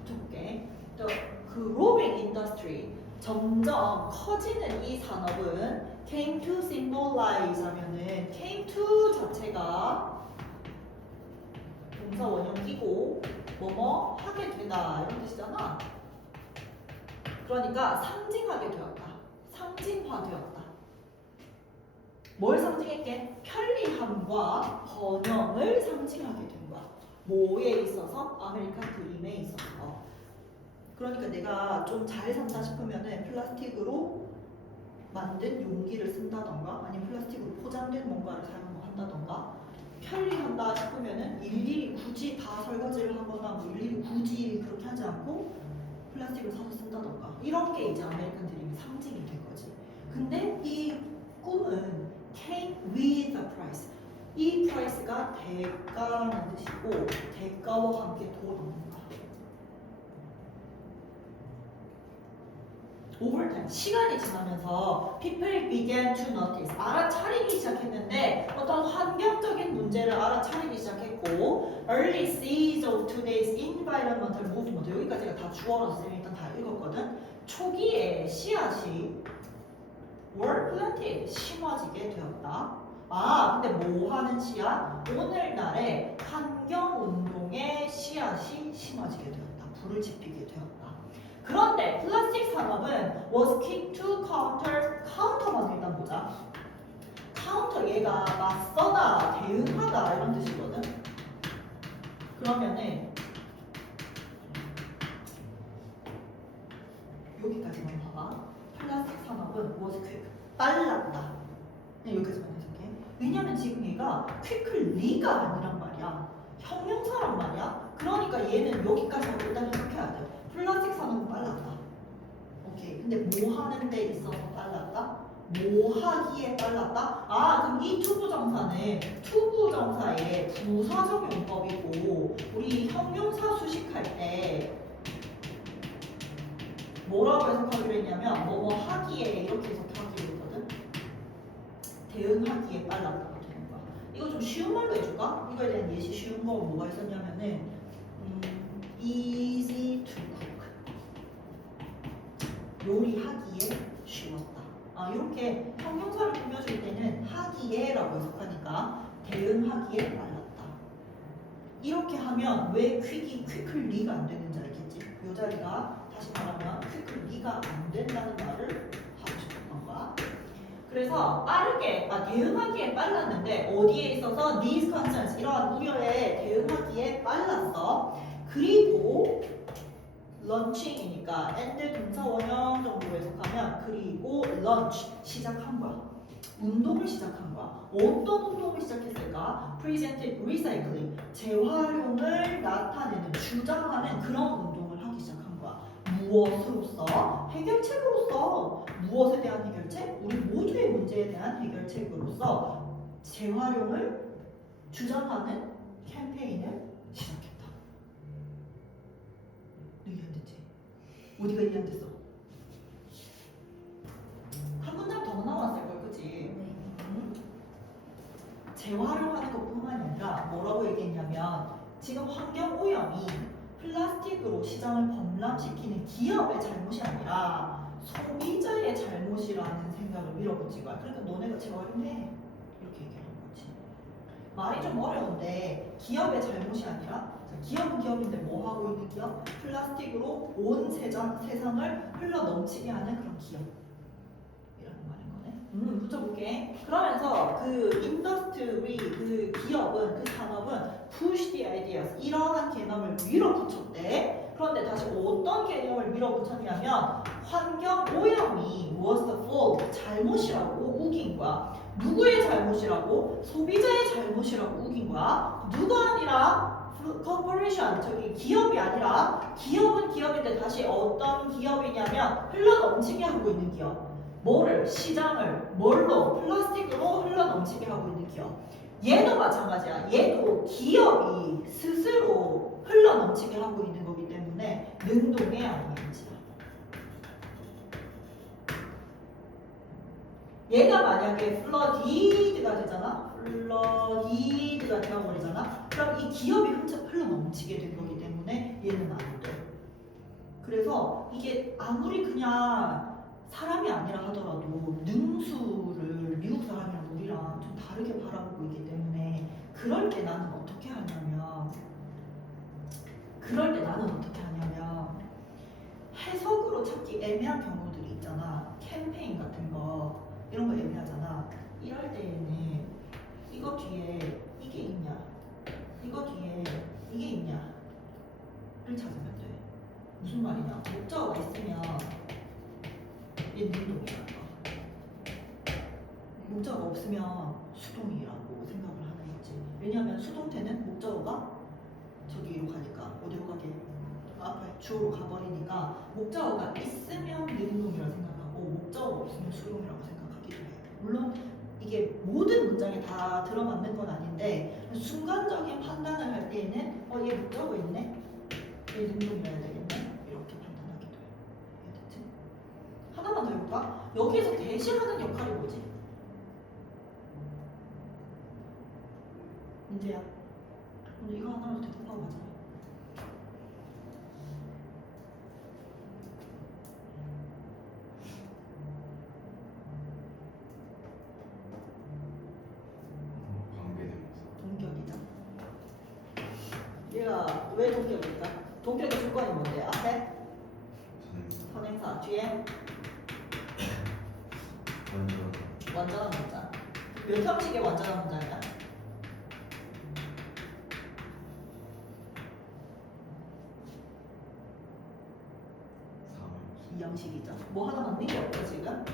붙여볼게. 그 growing industry 점점 커지는 이 산업은 came to symbolize 하면은 came to 자체가 동사 원형 끼고 뭐뭐 하게 되다 이런 뜻이잖아. 그러니까 상징하게 되었다. 상징화되었다. 뭘 상징했게? 편리함과 번영을 상징하게 된 거야. 뭐에 있어서? 아메리칸 드림에 있어서. 그러니까 내가 좀 잘 산다 싶으면은 플라스틱으로 만든 용기를 쓴다던가 아니면 플라스틱으로 포장된 뭔가를 사용한다던가 편리한다 싶으면은 일일이 굳이 다 설거지를 하거나 뭐 일일이 굳이 그렇게 하지 않고 플라스틱을 사서 쓴다던가 이런 게 이제 아메리칸 드림의 상징이 된 거지. 근데 이 꿈은 came with a price. 이 price가 대가라는 뜻이고 대가와 함께 돈 얻는 거야. Over time, 시간이 지나면서 people began to notice, 알아차리기 시작했는데 어떤 환경적인 문제를 알아차리기 시작했고 early seeds of today's environmental movement, 여기까지가 다 주어라서 일단 다 읽었거든. 초기에 씨앗이 were planted, 심어지게 되었다. 아, 근데 뭐 하는 씨앗? 오늘날의 환경운동의 씨앗이 심어지게 되었다. 불을 지피게 되었다. 그런데 플라스틱 산업은 was quick to counter, 카운터만 일단 보자. 카운터 얘가 맞서다, 대응하다 이런 뜻이거든. 그러면은 여기까지만 봐봐. 플라스틱 산업은 was quick, 빨랐다. 그냥 여기까지만 해석해. 왜냐면 지금 얘가 quickly가 아니란 말이야. 형용사란 말이야. 그러니까 얘는 여기까지 하고 일단 해석해야 돼. 플라스틱 산업은 빨랐다. 오케이. 근데 뭐 하는 데 있어서 빨랐다? 뭐 하기에 빨랐다? 아, 그럼 이 투부정사는 투부정사의 부사적 용법이고 우리 형용사 수식할 때 뭐라고 해석하기로 했냐면 뭐뭐 하기에 이렇게 해석하기로 했거든. 대응하기에 빨랐다고 되는 거야. 이거 좀 쉬운 말로 해줄까? 이거에 대한 예시 쉬운 거 뭐가 있었냐면은 easy to cook. 요리하기에 쉬웠다. 아, 이렇게 형용사를 꾸며줄 때는 하기에라고 해석하니까 대응하기에 빨랐다. 이렇게 하면 왜 quickly가 안 되는지 알겠지? 이 자리가 다시 말하면 quickly가 안 된다는 말을 하고 싶었던 거야. 그래서 빠르게, 대응하기에 빨랐는데 어디에 있어서 these concerns, 이러한 우려에 대응하기에 빨랐어. 그리고 launching이니까 and 동사 원형 정도로 해석하면 그리고 launch, 시작한 거야. 운동을 시작한 거야. 어떤 운동을 시작했을까? presented recycling, 재활용을 나타내는, 주장하는 그런 운동을 하기 시작한 거야. 무엇으로서? 해결책으로서. 무엇에 대한 해결책? 우리 모두의 문제에 대한 해결책으로서 재활용을 주장하는 캠페인을 시작했다. 이해 안 됐지? 어디가 이해 안 됐어? 한 문장 더 나왔을 걸, 그치? 재활용하는 것뿐만이 아니라 뭐라고 얘기했냐면 지금 환경 오염이 플라스틱으로 시장을 범람시키는 기업의 잘못이 아니라 소비자의 잘못이라는 생각을 밀어붙인 거야. 그러니까 너네가 재활용해 이렇게 얘기하는 거지. 말이 좀 어려운데 기업의 잘못이 아니라 기업은 기업인데 뭐 하고 있는 기업? 플라스틱으로 온 세상을 흘러 넘치게 하는 그런 기업이라는 말인 거네. 붙여볼게. 그러면서 그 인더스트리, 그 기업은, 그 산업은 push the ideas, 이러한 개념을 밀어붙였대. 그런데 다시 어떤 개념을 밀어붙였냐면 환경 오염이 was the fault, 잘못이라고 우긴 거야. 누구의 잘못이라고? 소비자의 잘못이라고 우긴 거야. 누가 아니라 corporation, 저기 기업이 아니라, 기업은 기업인데 다시 어떤 기업이냐면 흘러넘치게 하고 있는 기업. 뭐를? 시장을 뭘로? 플라스틱으로 흘러넘치게 하고 있는 기업. 얘도 마찬가지야. 얘도 기업이 스스로 흘러 넘치게 하고 있는 거기 때문에 능동의 아니인지야. 얘가 만약에 flooded가 되잖아. flooded가 되어버리잖아. 그럼 이 기업이 흘러 넘치게 된 거기 때문에 얘는 안 돼. 그래서 이게 아무리 그냥 사람이 아니라 하더라도 능수를 미국 사람이랑 우리랑 좀 다르게 바라보고 있기 때문에 그럴 때 나는 어떻게 하냐면 해석으로 찾기 애매한 경우들이 있잖아. 캠페인 같은 거 이런 거 애매하잖아. 이럴 때에는 이거 뒤에 이게 있냐 이거 뒤에 이게 있냐를 찾으면 돼. 무슨 말이냐? 목적어가 있으면 얘는 능동이라는 거. 목적어가 없으면 수동이라고 생각을 하는 거지. 왜냐하면 수동태는 목적어가 저기로 가니까 어디로 가게? 앞에 주어로 가버리니까 목적어가 있으면 능동이라고 생각하고 목적어가 없으면 수동이라고 생각하기도 해. 물론 이게 모든 문장에 다 들어맞는 건 아닌데 순간적인 판단을 할 때에는 얘 목적어 있네? 얘 능동이라야 되겠네? 이렇게 판단하기도 해. 이해됐지? 하나만 더 해볼까? 여기에서 대신하는 역할이 뭐지? 민재야. 오늘 이거 하나로 대답하고 가자. 관계대명사. 동격이다. 얘가 왜 동격일까? 동격의 조건이 뭔데? 앞에 선행사. 선행사, 뒤에 완전. 완전한 문장. 몇 형식의 완전한 문장이야? 이 형식이죠. 뭐 하나 맞는 게 없죠 지금?